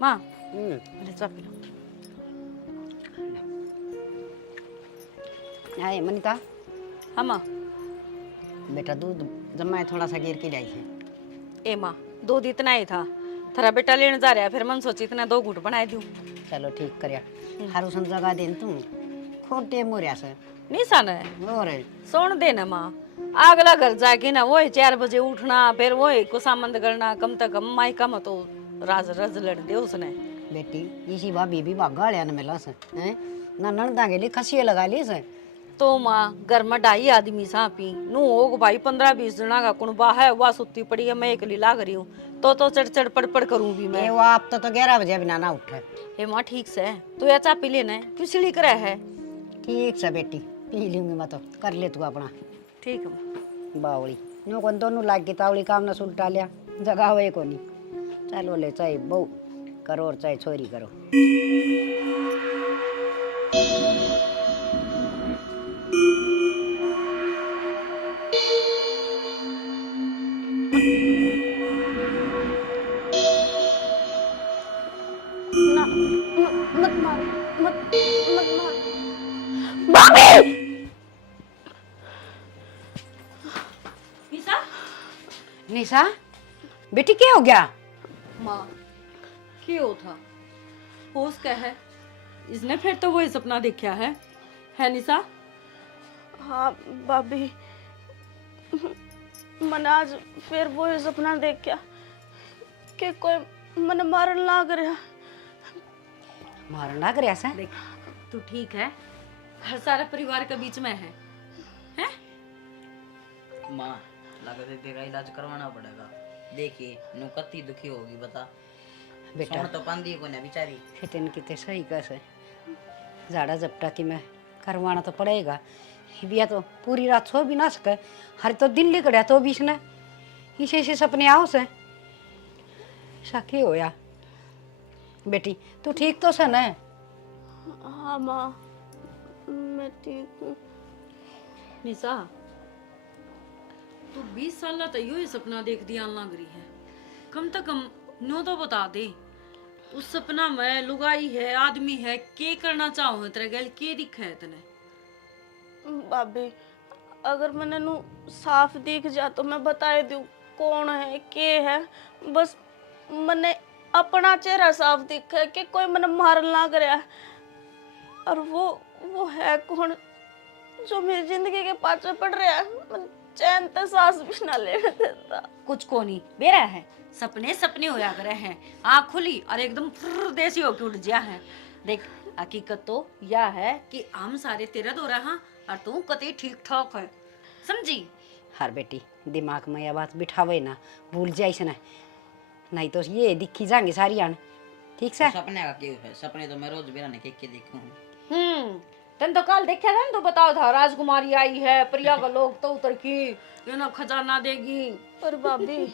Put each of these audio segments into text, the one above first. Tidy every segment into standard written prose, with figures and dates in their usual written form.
माँ अरे चाय पी लो। आए मनीता, हाँ माँ। बेटा दूध जमाए थोड़ा सा गिर के लाई है। ए माँ, दूध इतना ही था, थारा बेटा लेने जा रहा है, फिर मन सोची इतना 2 घूंट बना दूं। चलो ठीक करया। हारू सन जगा देन तू खोटे मोरिया से नहीं सन है और सोन देना माँ। अगला घर जाके ना वही 4 बजे उठना, फिर वही कुसामंद करना, कम तक कम माई कम तो राज रज लड़ दे उसने। बेटी इसी भाभी भी भागा लिया न मिला से हैं ना नणदा के लिए खसिए लगा ली से। तो माँ घर में 2.5 आदमी सापी नू हो भाई 15-20 जना का कुणबा है, वह सुती पड़ी है, मैं अकेली लाग रही हूँ तो चढ़ चढ़ पड़ करूँ भी मैं। ये वो आप तो 11 बजे बिना ना उठे। हे माँ ठीक से तू या चा पी लेना है, क्यों सिली करे है। ठीक से बेटी पी लूंगी मैं तो, कर ले तू अपना ठीक है माँ। बावड़ी नो कौन दोनों लाग की तावड़ी काम न सुलटा लिया जगह हुए को नहीं। चलो ले चाहे बहू करो और चाहे छोरी करो। ना मत मारो, मत मत मारो भाभी। निशा निशा बेटी क्या हो गया? माँ क्यों था होश क्या है, इसने फिर तो वही सपना देखा है निशा? हाँ भाभी, मैंने आज फिर वो सपना देखा कि कोई मन मारन लाग रहा। मारन लग रहा से? देख तू ठीक है, हर सारा परिवार के बीच में है हैं? माँ लगता है तेरा इलाज करवाना पड़ेगा। देखिए नु कत्ती दुखी होगी बता। बेटा सोन तो पांदी को ना बेचारी। फितन कितने सही कैसे झाड़ा झपटा की मैं करवाना तो पड़ेगा। बिया तो पूरी रात सो भी ना सके, हर तो दिन लिखड़ा तो भी इसने इसे सपने आओ से ऐसा क्यों होया? बेटी तू ठीक तो से न? हाँ माँ मैं ठीक हूँ। निशा तू 20 साल तो यो ही सपना देख दिया लग रही है, कम से कम नो तो बता दे उस सपना में लुगाई है आदमी है, के करना चाहो तेरे गल के दिखा है तने? भाभी अगर मैंने नु साफ दिख जा तो मैं बता दूँ कौन है के है। बस मैंने अपना चेहरा साफ दिखा है कि कोई मैंने मारन लाग रहा है, और वो है कौन जो मेरी जिंदगी के पाछे पड़ रहा है। मैं चैन तक सांस भी ना लेने देता। कुछ को नहीं बेरा है, सपने सपने होया करे हैं, आँख खुली और एकदम फुर्र देसी होके उठ गया है। देख हकीकत तो यह है कि हम सारे तेरा दो रहा और तू कते ठीक ठाक है, समझी? हर बेटी दिमाग में यह बात बिठावे ना, भूल जाइस ना, नहीं तो ये दिखी जाएंगे सारी आन। ठीक से? सपने का क्यों है? सपने तो मैं रोज बेरा ने के देखूं हूं। तन तो कल देखा था ना, तो बताओ था राजकुमारी आई है, प्रिया का लोग तो उतर की ये ना खजाना देगी। पर भाभी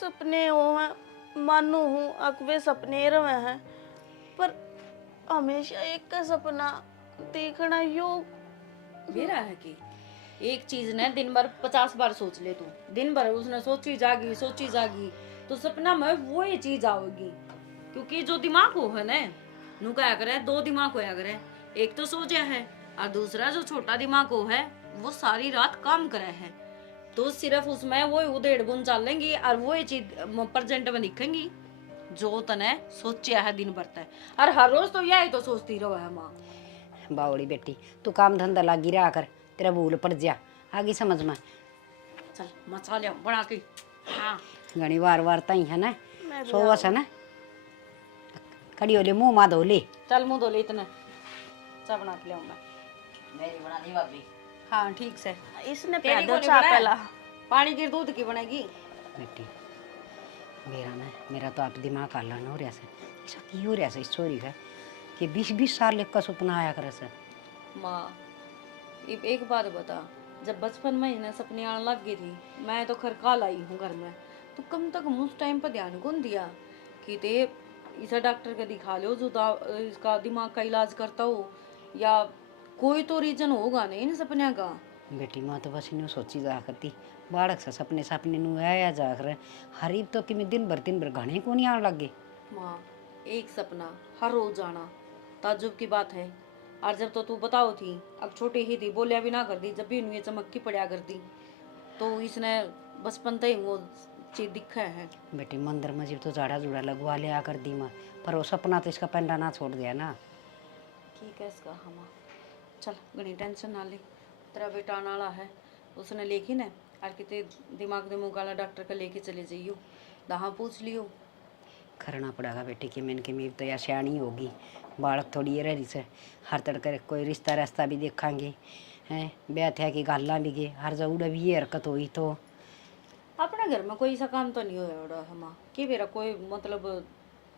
सपने हो हैं मानू हूँ अकवे सपने रहे हैं, पर हमेशा एक का सपना देखना योग मेरा है कि एक चीज ने दिन भर 50 बार सोच ले तू, दिन भर उसने सोची जागी तो सपना में वो ही चीज आवेगी। क्योंकि जो दिमाग हो है ना नु क्या करे, 2 दिमाग होया करे, एक तो सो गया है और दूसरा जो छोटा दिमाग हो है वो सारी रात काम करे है, तो सिर्फ उसमें वो उधेड़ बुन चलेंगी और वो चीज प्रेजेंट में दिखेंगी जो तने सोचा है दिन भर तक, और हर रोज तो यही तो सोचती रहो है माँ। बावड़ी बेटी तू काम धंधा लगी रहा कर, तेरा भूल पड़ जा आगे समझ में। चल मसाले बना के। हाँ घनी वार तई है ना मैं भी सोवस है ना, कड़ी होले मुंह मा धो ले। चल मुँह धो ले इतना, चाय बना के ले मैं। मेरी बना दी भाभी। हाँ ठीक से, इसने तेरी पैदल को नहीं चा बनाया? पहला पानी की दूध की बनेगी। बेटी मेरा तो आप दिमाग हल्ला हो रहा से, ऐसा क्यों हो रहा से इस चोरी का कि 20-20 साल का सपना आया करे से। माँ एक बात बता, जब बचपन में इन्हें सपने आने लग गई थी, मैं तो खैर काल आई हूँ घर में, तो कम तक उस टाइम पर ध्यान कौन दिया कि ते इसे डॉक्टर के दिखा लो जो इसका दिमाग का इलाज करता हो, या कोई तो रीजन होगा नहीं इन सपने का। बेटी माँ तो बस इन्हें सोची जा करती बाड़क से सपने नु आया जा कर हरीब तो कि दिन भर घने को नहीं आने लग गए। माँ, एक सपना हर रोज आना ताज्जुब की बात है। और जब तो तू बताओ थी, अब छोटी ही थी, बोलिया भी ना कर दी, जब भी इन्हें चमक्की पड़ा करती, तो इसने बचपन से ही वो चीज दिखा है। बेटी मंदिर में जब तो झाड़ा झूड़ा लगवा लिया कर दी माँ, पर वो सपना तो इसका पेंडा ना छोड़ दिया ना। ठीक है इसका हम चल घनी टेंशन ना ले, तेरा बेटा आने वाला है, उसने लेखी ना और कितने दिमाग दे मुँह वाला डॉक्टर का लेके चले जाइयो, दहा पूछ लियो। करना पड़ेगा बेटी कि मैंने की मीर तो या सियाणी होगी, बालक थोड़ी ये रही से हर तड़के कोई रिश्ता रास्ता भी देखांगे हैं, ब्याह थे कि गाला भी गए हर जगह भी ये हरकत हुई तो। अपने घर में कोई सा काम तो नहीं होया है माँ, कि मेरा कोई मतलब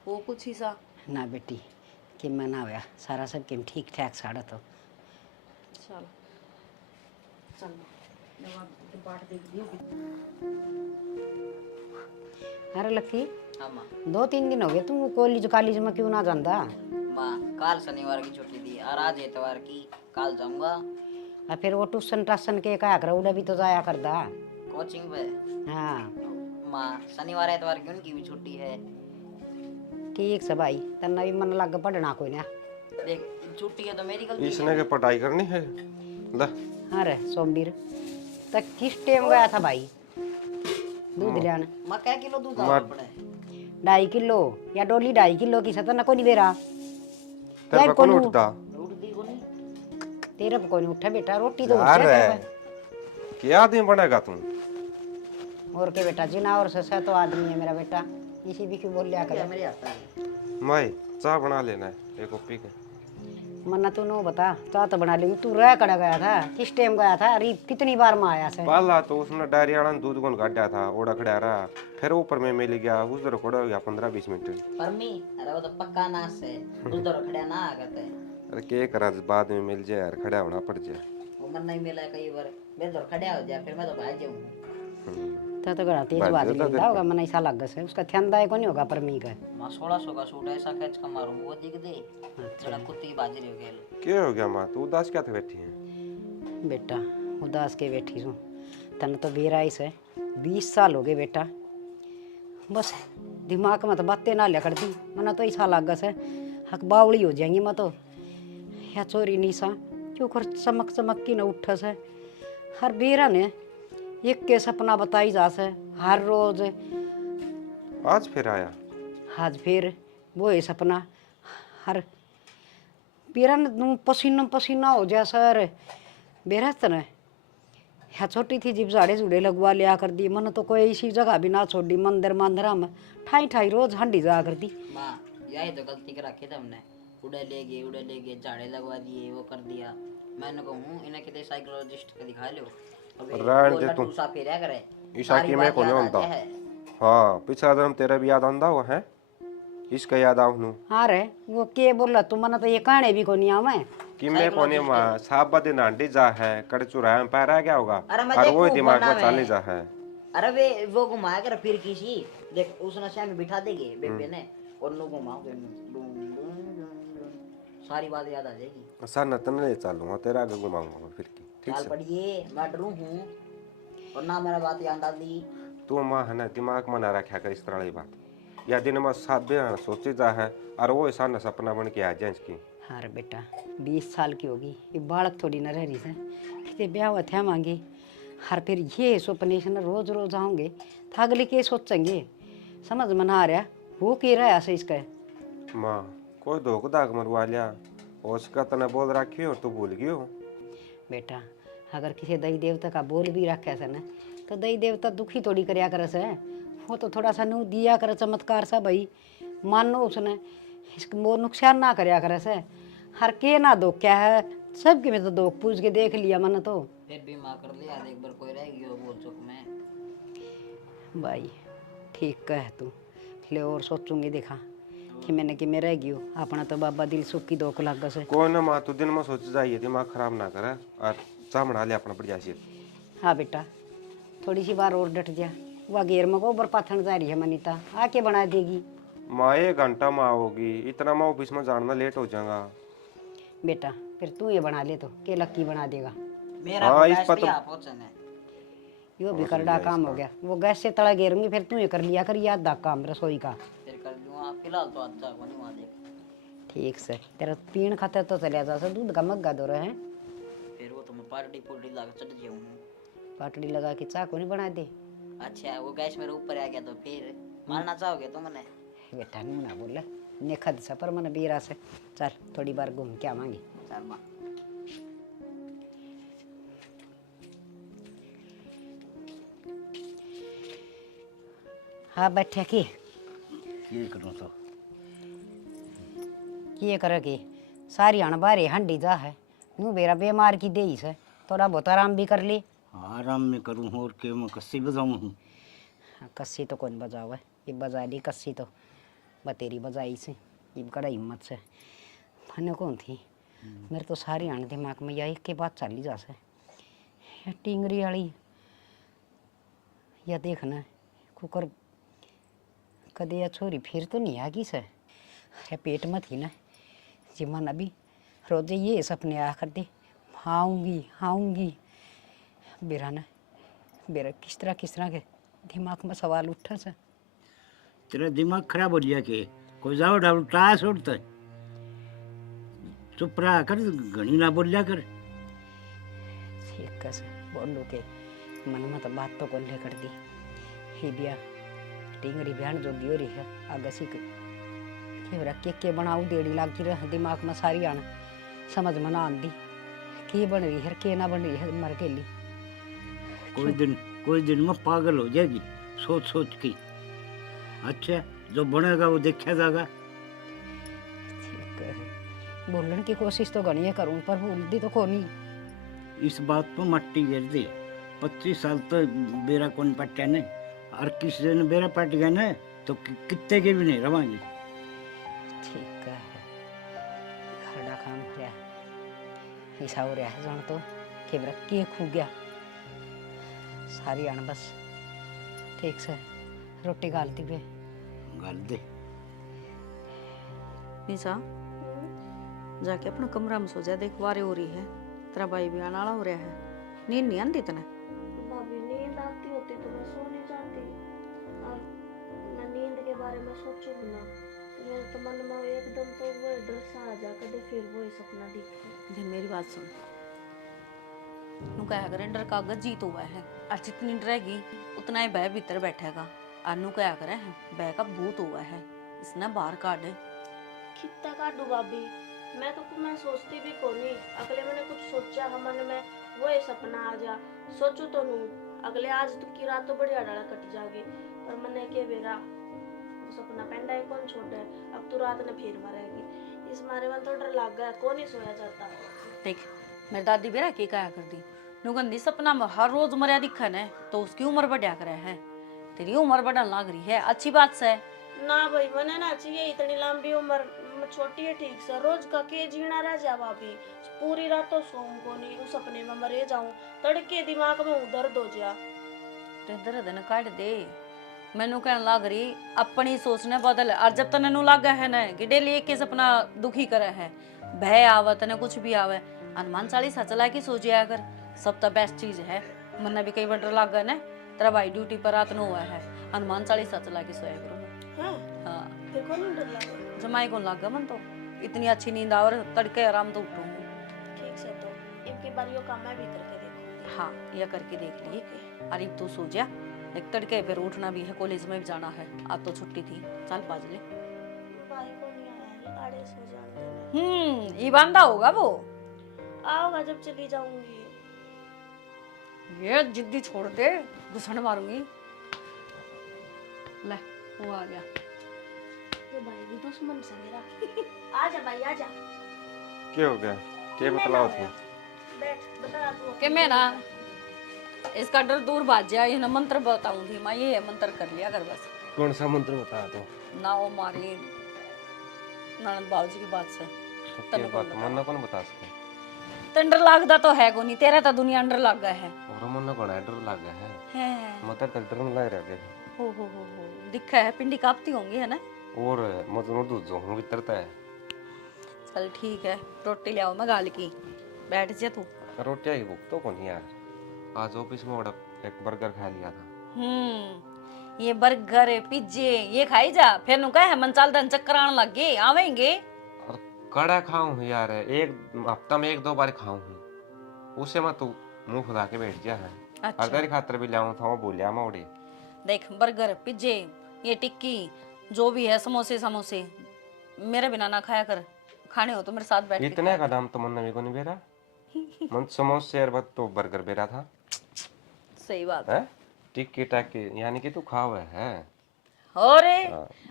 वो कुछ ही सा। ना बेटी कि मैं ना होया सारा सब किम ठीक ठाक साड़ा तो। चल चल दवा बांट दे दियो। अरे लक्की हाँ माँ। 2-3 दिन हो गए तू कॉलेज में क्यों ना जाता? माँ काल शनिवार की छुट्टी थी और आज एतवार की, काल जाऊंगा और फिर वो ट्यूशन टाशन के क्या कर उड़ा भी तो जाया करदा। कोचिंग पे। हाँ माँ शनिवार एतवार की उनकी भी छुट्टी है। ठीक से भाई तन्ना भी मन लग पढ़ना कोई ना। देख छुट्टी है तो मेरी गलती इसने है। के पढ़ाई करनी है ला। अरे सोमवीर तक किस टाइम गया था भाई दूध लेने? माँ क्या किलो दूध माँ- आना पड़े? 2.5 किलो या डोली 2.5 किलो की सतना को नहीं बेरा तेरे पे कौन कोनी- उठता उठती को नहीं। तेरे पे कोई नहीं उठा बेटा, रोटी तो उठ यार जाए है क्या आदमी बनेगा तू? और के बेटा जिना और ससा तो आदमी है मेरा बेटा, इसी भी क्यों बोल लिया क्या कर। मेरे आता है? मैं चाय बना लेना है एक कॉपी के। मन्ना तू नो बता चाह तो बना लेंगी, तू रह कड़ा गया था किस टाइम गया था? अरे कितनी बार में आया से? पहला तो उसने डायरी वाला ने दूध कौन काटा था ओड़ा खड़ा रहा, फिर ऊपर में मिल गया उधर खड़ा हो गया 15-20 मिनट। परमी अरे वो तो पक्का नाश है, उधर खड़ा ना आगत है। अरे के करा बाद में मिल जाए यार, खड़ा होना पड़ जाए। वो मन नहीं मिला कई बार, मैं तो खड़ा हो जाए फिर मैं तो भाग जाऊँ। तो गड़ा तेज बात बात है, तो लेता होगा मन ऐसा लग से उसका ध्यान दायक नहीं होगा परमी का। माँ 1600 का सूट ऐसा खींच कर मारूँ वो दिख दे जरा कुत्ती की बाजी रह गया। क्या हो गया माँ, तू उदास क्या थे बैठी है? बेटा उदास के बैठी हूँ, तन तो बेराई से 20 साल हो गए बेटा, बस दिमाग में तो बातें ना लिया करती, मना तो ऐसा लग से हक बावड़ी हो जाएंगी मैं तो। या चोरी निशा क्यों कर चमक चमक की न उठ से हर बेरा ने एक के सपना बताई जा से हर रोज। आज फिर आया? आज फिर वो है सपना हर बेरा ने पसीना पसीना हो जा सर बेरा तने। या छोटी थी जिब झाड़े झूड़े लगवा लिया कर दी, मन तो कोई ऐसी जगह भी ना छोड़ी, मंदिर मंदिरा में ठाई ठाई रोज हंडी जा कर दी। माँ यही तो गलती कर रखी थी हमने, उड़े ले गए झाड़े लगवा दिए वो कर दिया। मैंने कहूँ इन्हें कितने साइकोलॉजिस्ट को दिखा लो। रहने दे तू। सा फेरा करे ईशा की मैं कौन होता? हाँ पिछला जन्म तेरा भी याद आंदा हुआ है, इसका याद आऊँ हाँ रे वो के बोला तू, मन तो ये कहने भी को नहीं आवे कि मैं कोने माँ साहब बदे नांडी जा है कड़ चुराया में पैरा क्या होगा अरे मैं और वो देखूं दिमाग में वरना चाले मैं- जा है। अरे वे वो घुमाया कर फिर किसी देख उस नशा में बिठा देंगे बेबे ने और लोग घुमाओगे सारी बात याद आ जाएगी। सर नतन ले चलूंगा तेरा आगे घुमाऊंगा मैं फिर की, ठीक चाल से? पड़िए मैं डरू हूँ और ना मेरा बात याद डाल दी। तू माँ है ना दिमाग में ना रखा कर इस तरह की बात, या दिन में सब सोचे जा है और वो ऐसा न सपना बन के आ जाए इसकी। हाँ रे बेटा 20 साल की होगी, ये बालक थोड़ी न रह रही से कितने ब्याह हुआ थे मांगे हर फिर ये सपने से न रोज रोज आऊँगे तो अगले के सोचेंगे, समझ में ना आ रहा वो कह रहा है ऐसे इसका। माँ कोई धोख दाग मरवा लिया उसका तना बोल रखी और तू भूल गई हो। बेटा अगर किसी दई देवता का बोल भी रखे से न तो दई देवता दुखी थोड़ी करया करे से, वो तो थोड़ा सा नू दिया करे चमत्कार सा भाई मानो उसने इसको वो नुकसान ना करया करे से। हर के ना दो क्या है सबके में तो दो पूछ के देख लिया मन तो फिर भी माँ कर लिया एक बार कोई रहेगी वो बोल चुक में। भाई ठीक कह तू ले और सोचूंगी देखा कि मैंने कि मैं रह गई हूँ अपना तो बाबा दिल सुखी दो लाग से। कोई ना माँ तू दिन में सोच जाइए दिमाग खराब ना करे और चाह बना ले अपना बढ़िया से। हाँ बेटा थोड़ी सी बार और डट जा, वह घेर में गोबर पाथन जा रही है मनीता आके बना देगी। माँ 1 घंटा माँ होगी इतना मैं ऑफिस में जाना लेट हो जाऊंगा। बेटा फिर तू ये बना ले तो के लक्की बना देगा। मेरा हाँ, इस गैस पर भी तो- आप पहुंचने यो भी करड़ा काम हो गया, वो गैस से तड़ा घेरूंगी फिर तू ये कर लिया कर याद दा काम रसोई का। फिर कर दूँ आप फिलहाल तो अच्छा को नहीं वहाँ देख। ठीक से तेरा पीण खाते तो चलिया जा से दूध का मग्गा दो रहे हैं। फिर वो तो मैं पार्टी पुर्टी ला के चढ़ जाऊँ। पाटड़ी लगा के चाय को नहीं बना दे। अच्छा वो गैस मेरे ऊपर आ गया तो फिर मारना चाहोगे तो मैंने। बेटा नू ना बोले निखद सा पर मन बीरा से चल थोड़ी बार घूम के आवांगे। चल माँ। हाँ बैठे की ये करूँ तो किए करे की सारी अणबारे हंडी जा है नू बेरा बीमार की दे से थोड़ा बहुत आराम भी कर ली। आराम में करूँ और के मैं कस्सी बजाऊँ। कस्सी तो कौन बजावे ये बजा ली कस्सी तो बतेरी बजाई से ये कड़ा हिम्मत से फने कौन थी मेरे तो सारी आने दिमाग में यही के बात चली जा से या टिंगरी वाली या देखना कुकर कदे या छोरी फिर तो नहीं आगी से या पेट में थी ना जी मन अभी रोजे ये सपने आ कर दे आऊँगी बेरा ना बेरा किस तरह के दिमाग में सवाल उठा से तेरा दिमाग खराब हो गया के कोई जाओ डाल टास उड़ता है। चुप रहा कर घनी ना बोलिया कर। ठीक है से बोलो के मन में तो बात तो कोल्हे कर दी ही बिया टिंगरी बहन जो दियो रही है आगे सी के बनाऊ देड़ी लागी रह दिमाग में सारी आना समझ में ना आंदी के बन रही है के ना बन रही है मर के ली कोई दिन में पागल हो जाएगी सोच के। अच्छा जो बनेगा वो देखा जाएगा। ठीक है बोलने की कोशिश तो घनी करूं पर बोलती तो कोनी। इस बात पर मट्टी गिर दे 25 साल तो बेरा कौन पट्टा ने और किसी दिन बेरा पट गया ना तो कितने के भी नहीं रवांगी। ठीक है खड़ा काम हो रहा ऐसा हो रहा है जान तो केवरा के खू गया सारी आन बस ठीक से रोटी गालती पे गाल दे। निशा जाके अपना कमरा में सो जा देख वारे हो रही है तेरा भाई भी आना हो रहा है नींद नहीं आती तने। भाभी नींद आती होती तो मैं सो नहीं जाती और मैं नींद के बारे में सोचूंगी ना तो मेरे तो मन में एकदम तो वो डर सा आ जा कदे फिर वो सपना दिखे। देख मेरी बात सुन नू कहा करे डर का जीत हुआ है और जितनी डरेगी उतना ही भय भीतर बैठेगा और नू कहा करे भय का भूत हुआ है इसने बाहर काट कितना काटू भाभी मैं सोचती भी कोनी अगले मैंने कुछ सोचा है मन में वो सपना आ जा सोचू तो नू अगले आज तू की रात तो बढ़िया डाला कट जाएगी पर मैंने के बेरा वो सपना पेंडा है कौन छोड़ा है अब तू रात ने फिर मरेगी इस मारे में तो डर लग गया कौन ही सोया जाता। देख मेरी दादी बेरा के कहा कर दी नू गंदी सपना में हर रोज मरिया दिखन है तो उसकी उम्र बढ़िया करे है तेरी उम्र बढ़न लग रही है अच्छी बात से ना भाई मैंने ना चाहिए इतनी लंबी उम्र छोटी है ठीक से रोज का के जीना रह जा भाभी पूरी रात तो सोऊं को नहीं उस सपने में मरे जाऊं तड़के दिमाग में दर्द हो जा ते दर्द न काट दे मैनू कहने लग रही अपनी सोचने बदल और जब तने नू लगा है ना कि डेली एक के सपना दुखी करे है भय आवे तने कुछ भी आवे हनुमान चालीसा चला के सो जाया कर सब तो बेस्ट चीज है मन्ना भी कई बार डर लग गया ना तेरा भाई ड्यूटी पर रात न हुआ है हनुमान चालीसा चला के सोया करो। हाँ फिर कौन डर लगा जमाई को लग गया मन तो इतनी अच्छी नींद आ और तड़के आराम तो उठूँ ठीक से तो इनकी बार यो काम मैं भी करके देखूंगी। हाँ यह करके देख लिए अरे तू सो जा एक तड़के फिर उठना भी है कॉलेज में भी जाना है आज तो छुट्टी थी चल बाज ले भाई को नहीं आया आड़े सो जाते ये बंदा होगा वो आओगा जब चली जाऊंगी। ये जिद्दी छोड़ दे घुसन मारूंगी ले वो आ गया ये भाई भी दुश्मन से मेरा आजा भाई आजा क्या हो गया क्या बतलाओ थे बैठ बता तू कि मैं ना इसका डर दूर भाग जाए ये ना मंत्र बताऊंगी मैं ये मंत्र कर लिया कर बस कौन सा मंत्र बता दो ना वो मारी ननद बाबूजी की बात से क्या बात मन्ना कौन बता सके तन डर लगदा तो है को नहीं तेरा तो दुनिया अंडर लग गया है और मन्ना बड़ा डर लग गया है मतलब तक डर लग रहा है हो दिखा है पिंडी कांपती होंगी है ना और मतलब दूध जो हूं भीतर है। चल ठीक है रोटी ले आओ मैं गाल की बैठ जा तू रोटियां ही भूख तो कौन यार आज ऑफिस में बड़ा एक बर्गर खा लिया था ये बर्गर पिज्जे ये खाई जा, फिर नु कहे मन चाल दन चक्कर आने लग गए आवेंगे। और कड़ा खाऊं यार, एक हफ्ता में 1-2 बार खाऊं, उसे मैं तू मुंह फुला के बैठ जा है। अच्छा। और तेरी खातर भी लाऊं था, वो बोलिया मोड़े। देख बर्गर पिज्जे ये टिक्की जो भी है समोसे समोसे मेरे बिना ना खाया कर, खाने हो तो मेरे साथ बैठ के इतने का दाम तो मन नवी को नहीं बेरा, मन समोसे और बत तो बर्गर बेरा था। सही बात है टिक्की टाकी यानी कि तू खावे है। और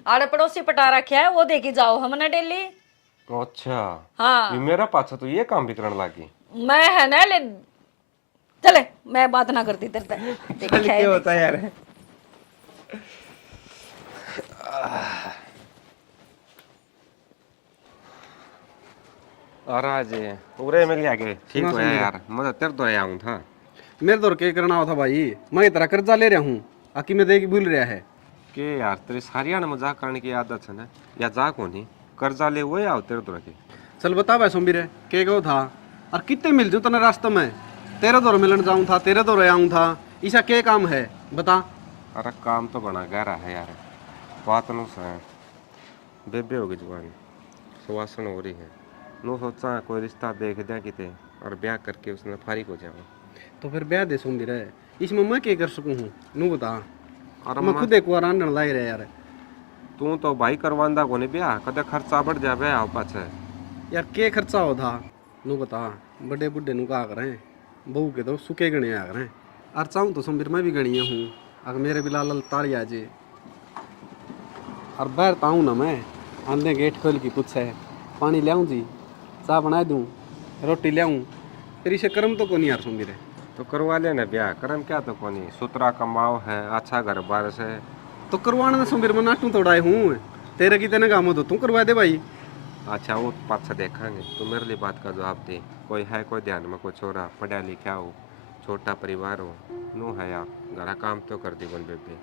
आड़े पड़ोसी पटा रखे है वो देखी जाओ हमने डेली। अच्छा हाँ ये मेरा पाछा तो ये काम भी करने लगी। मैं है ना ले चले, मैं बात ना करती तेरे से। देख क्या है, होता है यार। और आज पूरे मिल गया के ठीक हो यार, मैं तेरे तो आया हूं था। मेरे तो क्या करना था भाई, मैं तेरा कर्जा ले रहा हूँ, आकी में दे के भूल रहा है के यार तेरी सारिया ने मजाक करने की आदत है ना, या जा को नहीं कर्जा ले वो या तेरे तो रखे। चल बता भाई सोमबीर के गो था और कितने मिल जू तने रास्ते में, तेरे दौर मिलन जाऊँ था, तेरे दौर आऊँ था, ऐसा क्या काम है बता। अरे काम तो बना गहरा है यार, बात नु से बेबे होगी जवानी, सुवासन हो रही है, नु सोचा कोई रिश्ता देख दिया किते और ब्याह करके उसने फारिग हो जाऊँ। तो फिर ब्याह दे सोमबीर, इसमें मैं क्या कर सकूँ हूँ नू बता। और मैं खुद एक बार आंडन लाई रहा यार। तू तो भाई करवांदा को नहीं ब्याह, कदे खर्चा बढ़ जा ब्याह पाछे। यार के खर्चा हो था नू बता, बड़े बुढ़े नू कहा करें, बहू के तो सुखे गणे आ करें, और चाहूँ तो सोमबीर मैं भी गणिया हूँ, अगर मेरे भी लाल ताड़ी आ जे और बाहर ताऊँ ना मैं आंदे गेट खोल के कुछ है पानी लियाऊँ जी, चाय बना दूँ, रोटी लियाऊँ, फिर इसे कर्म तो को नहीं यार सोमबीर। तो करवा लेना ब्याह, करम क्या तो कोनी, सुतरा कमाओ है, अच्छा घर बार से। तो करवाने में सोमबीर मैं नाटू तोड़ाए हूँ, तेरे की तेने काम हो तो तू करवा दे भाई। अच्छा वो पाछा देखेंगे, तू मेरे लिए बात का जवाब दे। कोई है कोई ध्यान में, कोई छोरा पढ़ा लिखा हो, छोटा परिवार हो, नू है यार घरा काम तो कर दी बन बेबे,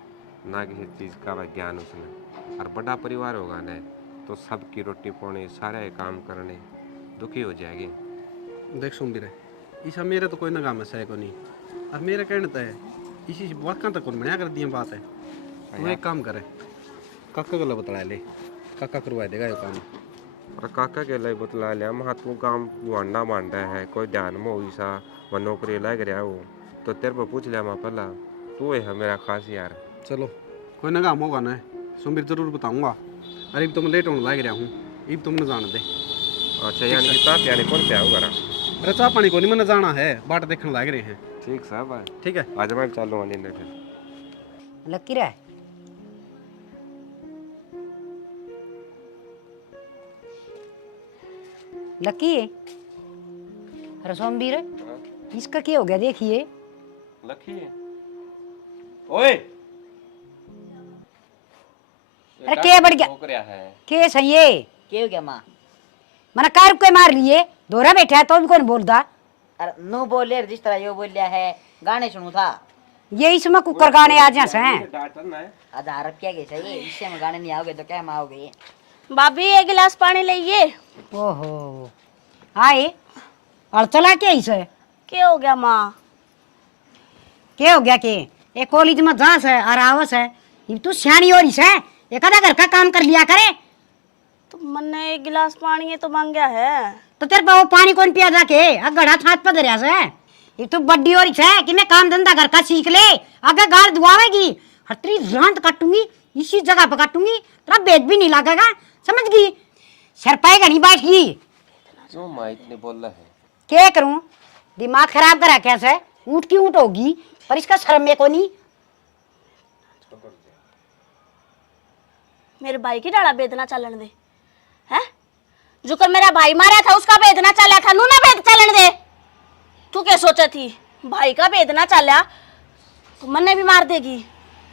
ना किसी चीज़ का वह ज्ञान उसने। और बड़ा परिवार होगा न तो सबकी रोटी पानी सारे काम करने दुखी हो जाएगी। देख सोमबीर ईसा मेरे तो कोई ना काम है को नहीं, और मेरे कहने तो है इसी वाकई तक कौन बढ़िया कर दिया बात है। तू एक काम करे, काका को बतला ले, काका करवा देगा ये काम। और काका के लिए बतला लिया, महा तू काम वांडा मांडा है, कोई ध्यान में हुई सा वह नौकरी लग रहा हो तो तेरे पर पूछ लिया मैं पहला, तू है मेरा खास यार। चलो कोई ना काम होगा ना सोमबीर जरूर बताऊंगा। अरे अब तो मैं लेट होने लग रहा हूँ, अब तो मैंने जान दे। अच्छा यानी कि ताप यानी कौन पे आओ घर? अरे चाह पानी को नहीं मैंने जाना है, बाट देखने लग रहे हैं। ठीक साहब है, ठीक है आज मैं चालू नींद फिर। लकी रे लकी अरे सोमबीर इसका क्या हो गया देखिए। लकी ओए अरे क्या बढ़ गया, हो रहा है? के सही है क्या हो गया माँ? मैंने कार को मार लिए, दोहरा बैठा है तो भी कौन बोलता। अरे नो बोले जिस तरह यो बोल लिया है, गाने सुनू था ये इसमें कुकर गाने आ जा हैं। डांटन है। आज हरप क्या गया चाहिए, इससे में गाने नहीं आओगे तो क्या में आओगे? भाभी एक गिलास पानी लाइए। ओहो आए और चला क्या इसे, क्या हो गया माँ? क्या हो गया के एक कॉलेज में जास है और आवस है, ये तू सियानी और इस है एक आधा घर का काम कर लिया करे। तो मैंने एक गिलास पानी है तो मांगा है। तो तेरे पे वो पानी कौन पिया जाके गड़ा छात पर दरिया से, ये तो बड्डी और है कि मैं काम धंधा घर का सीख ले, आगे गाड़ दुआवेगी हर तेरी जान काटूंगी, इसी जगह पर काटूंगी, तेरा बेद भी नहीं लगेगा, समझ गई? सर पाएगा नहीं बैठ गई। क्यों माँ इतने बोल रहा है? क्या करूं, दिमाग खराब करा कैसे, ऊँट की ऊँट होगी पर इसका शर्म में को नहीं। मेरे भाई की डाला बेदना चलन दे है, जो कर मेरा भाई मारा था उसका बेदना चला था, नू ना बेद चलन दे। तू क्या सोचा थी भाई का बेदना चला तो मन्ने भी मार देगी,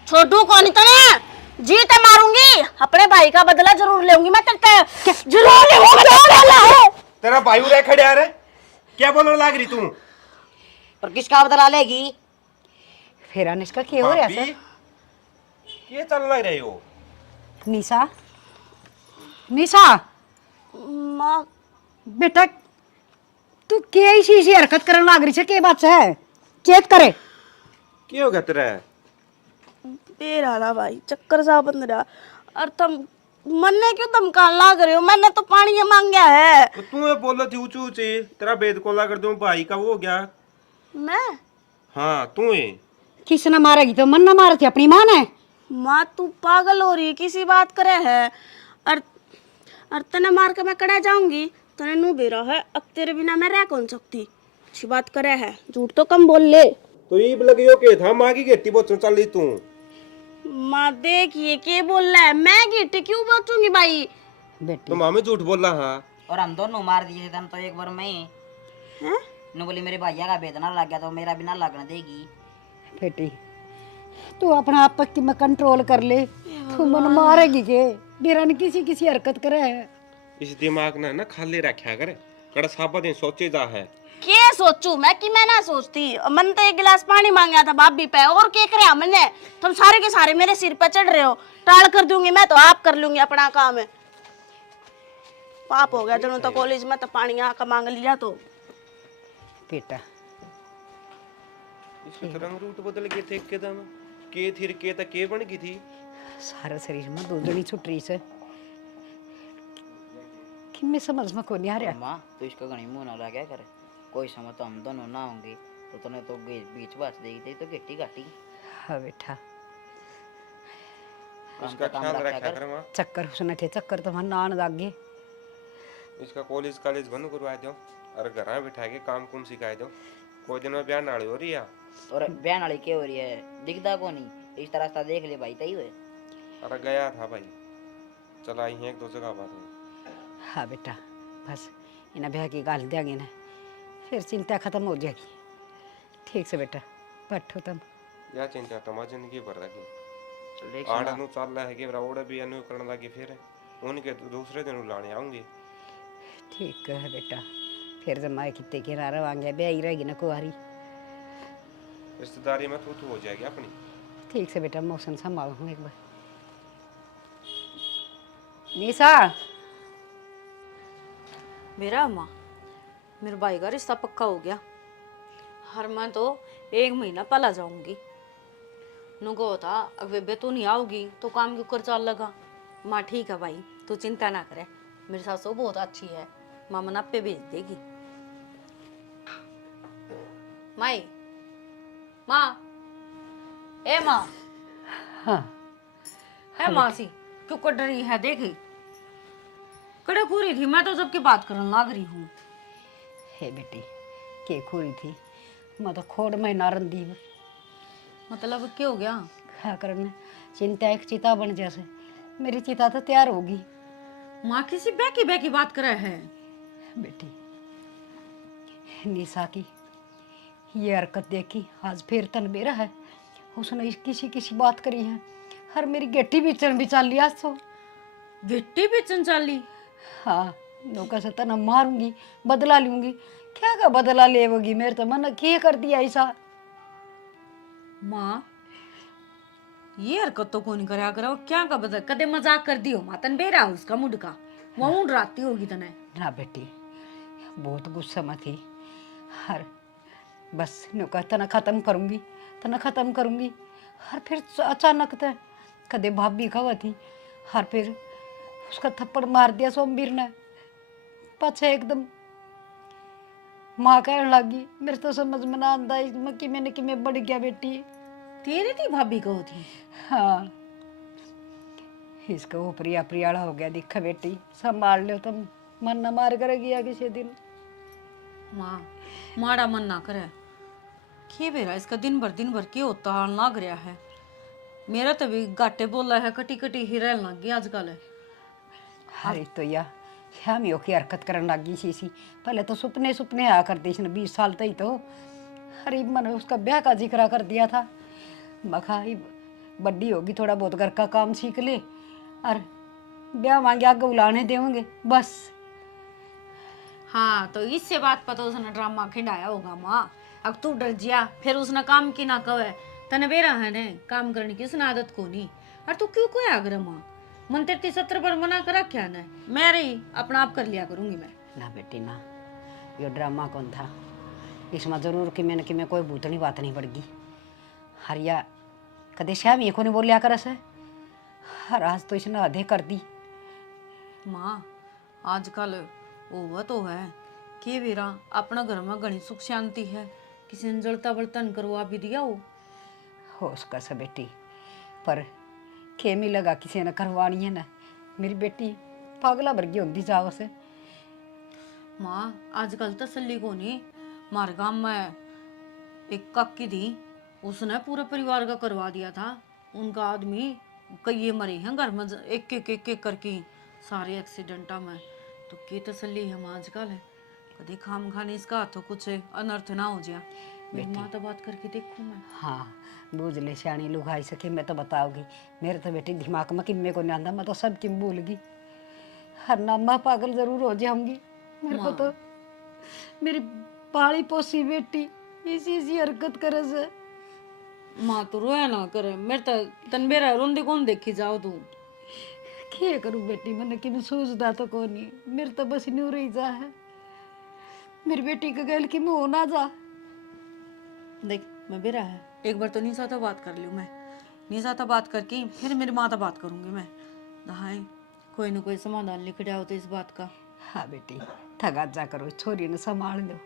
छोटू को नहीं तो ना जीते मारूंगी, अपने भाई का बदला जरूर लेऊंगी मैं तेरे, जरूर लेऊंगी। तेरा भाई उरे खड़े आ रे, क्या बोलने लग रही तू? पर किसका बदला लेगी? फिर अनिष्का क्या हो रहा है? ये चल लग रही हो? निशा निशा माँ बेटा तू क्या ऐसी हरकत करने लग रही है, के बात है चेत करे। क्या हो गया तेरा? बेरा ना भाई चक्कर सा बंद रहा। और तुम मन ने क्यों धमकान लाग रहे हो? मैंने तो पानी मांगा है। तो तू ये बोलो थी ऊंची ऊंची तेरा बेद कोला कर दूं भाई का वो हो गया। मैं हाँ तू है। किसने मारेगी तो मन ना मारे थी अपनी माँ ने। माँ तू पागल हो रही है, किसी बात करे है। और तने मार के मैं कड़ा जाऊंगी, तने नू बेरा है। अब तेरे बिना मैं रह कौन सकती? अच्छी बात करे है, झूठ तो कम बोल ले। तो ये लगियो के था माँ की गेटी बोचो चल रही तू। माँ देखिए के बोल रहा है, मैं गिट्टी क्यों बचूंगी भाई? बेटी तो माँ में झूठ बोल रहा हाँ। और हम दोनों मार दिए थे तो एक बार मैं हैं? नु बोली मेरे भैया का बेदना लग गया तो मेरा बिना लगना देगी। बेटी तू अपना आप की में कंट्रोल कर ले। तू मन मारेगी के मेरा ने किसी किसी हरकत करे है। इस दिमाग ने ना खाली रखा कर कड़ा साबा दिन सोचे जा है। के सोचू मैं कि मैं ना सोचती। मन तो एक गिलास पानी मांगा था भाभी पे, और के करे मैंने? तुम सारे के सारे मेरे सिर पे चढ़ रहे हो। टाल कर दूंगी मैं तो आप कर लूंगी अपना काम है। पाप हो गया जब तो कॉलेज में तो पानी आका मांग लिया तो। बेटा इसके रंग रूट बदल गए थे एकदम। के थी के तक के बन गई थी। सारा शरीर में दूधनी छुट रही से कि मैं समझ में को नहीं आ रहा। माँ तो इसका गणी मुंह ना लगा करे। कोई समय तो हम दोनों ना होंगे तो तूने तो बीच बात देगी थी तो गिट्टी काटी। हाँ बेटा उसका ख्याल रखा कर माँ। चक्कर उसने थे चक्कर तो मन आने लग गए। इसका कॉलेज कॉलेज बंद करवा दो और घर में बिठा के काम कुम सिखा दो। कोई दिन में ब्याह नाड़ी हो रही है। और बहन वाली क्या हो रही है दिखता को नहीं। इस रास्ता देख ले भाई तई हुए। अरे गया था भाई चला आई है एक दो जगह बात हुई। हाँ बेटा बस इन्हें ब्याह की गाल देंगे ना फिर चिंता खत्म हो जाएगी। ठीक से बेटा बैठो तुम। या चिंता तो जिंदगी भर रखी। चल देख आड़ा नु चल रहा है कि ओड़े भी अनु करने लगी फिर उनके दूसरे दिन लाने आऊंगी। ठीक है बेटा फिर जब माए कितने के नारा वांगे ब्याह ही रहेगी ना कुआरी। रिश्तेदारी में तू हो जाएगी अपनी। ठीक से बेटा मौसम संभालो हूँ एक बार। निशा मेरा माँ मेरे भाई का रिश्ता पक्का हो गया। हर मैं तो 1 महीना पहला जाऊंगी। नुको था अब बेबे तू नहीं आओगी तो काम क्यों कर चल लगा। माँ ठीक है भाई तू चिंता ना करे। मेरी सासू बहुत अच्छी है। माँ मना पे भेज देगी। माई माँ ए माँ हाँ है मासी क्यों कट रही है? देखी कड़े खूरी थी मैं तो जब की बात करने लग रही हूँ। हे बेटी के खोरी थी मैं तो खोड़ महीना रंदी में। मतलब क्या हो गया? क्या करने चिंता एक चिता बन जैसे मेरी चिता तो तैयार होगी। माँ किसी बैकी बात करे है। बेटी निशा की ये हरकत देखी आज फिर तन बेरा है। उसने किसी किसी बात करी है। हर मेरी गेटी भी चल लिया सो। गिट्टी बेचन चाली। हाँ नौका से तना मारूंगी बदला लूंगी। क्या का बदला लेवगी? मेरे तो मन क्या कर दिया ऐसा। माँ ये हरकत तो कौन करा करा क्या का बदल कदे मजाक कर दियो माँ तन बेरा उसका मुड का वहाँ राती होगी तने। ना बेटी बहुत गुस्सा में थी। हर बस नौका तना खत्म करूंगी। हर फिर अचानक तो कदे भाभी खवा थी। हर फिर उसका थप्पड़ मार दिया सोमवीर ने। पछे एकदम माँ कहने लगी मेरे तो समझ में ना आता इसमें कि मैं बढ़ गया बेटी। तेरी थी भाभी को थी। हाँ इसका वो प्रियाड़ा हो गया दिखा बेटी संभाल लो तुम मन न मार कर गया किसी दिन। माँ माड़ा मन ना करे के बेरा इसका दिन भर के होता हाल लग रहा है। मेरा तो भी गाटे बोला है कटी ही रहने लग गई आजकल। अरे तो या हम यो की हरकत करने लगी सी पहले तो सुपने आया करते इसने 20 साल तक ही तो। अरे मैंने उसका ब्याह का जिक्र कर दिया था। मखा बड्डी होगी थोड़ा बहुत घर का काम सीख ले और ब्याह मांगे आगे बुलाने देंगे बस। हाँ तो इससे बात पता उसने ड्रामा खिंडाया होगा माँ। अब तू डर जिया फिर उसने काम की ना कहे तने बेरा है ने काम करने की उसने आदत को नहीं। और तू क्यों कोई आग्रह माँ मन 33-70 बार मना करा क्या ने मैं रही अपना आप कर लिया करूंगी मैं। ना बेटी ना यो ड्रामा कौन था इसमें जरूर कि मैं कोई भूतनी बात नहीं पड़गी। हरिया कदे श्यामी को नहीं बोलिया कर से। हर आज तो इसने आधे कर दी। माँ आजकल वो तो है कि वीरा अपना घर में घनी सुख शांति है, किसी ने जलता बर्तन करवा भी दिया हो उसका से बेटी, पर खेमी लगा किसी ने करवानी है ना। मेरी बेटी पागला वर्गी होती जाओ से। माँ आजकल तसल्ली को नहीं। हमारे गांव में एक काकी थी, उसने पूरे परिवार का करवा दिया था। उनका आदमी कई मरे हैं घर में एक एक करके सारे एक्सीडेंटा में। तो की तसल्ली है माँ आजकल है, कभी खाम खाने इसका हाथों कुछ अनर्थ ना हो जाए। मेरी माँ तो बात करके देखूँ मैं। हाँ बूझ ले सियाणी लुगाई सके, मैं तो बताओगी। मेरे तो बेटी दिमाग में किम्मे को नहीं आंदा, मैं तो सब किम भूल गई। हर नामा पागल जरूर हो जाऊंगी। मेरे को तो मेरी पाली पोसी बेटी इसी हरकत करे से। माँ तो रोया ना करे, मेरे तो तनबेरा रोंदी कौन देखी जाओ तू। क्या करूं बेटी, मैंने कि सोचता तो कौन नहीं। मेरे तो बस न्यू रही जा है मेरी बेटी का गैल कि मैं हो ना जा। देख मैं बेरा है, एक बार तो निशा तो बात कर लूँ मैं। निशा तो बात करके फिर मेरी माँ तो बात करूंगी मैं। हाय कोई ना कोई समाधान लिख जाओ तो इस बात का। हाँ बेटी थगा जा करो, छोरी ने संभाल लो।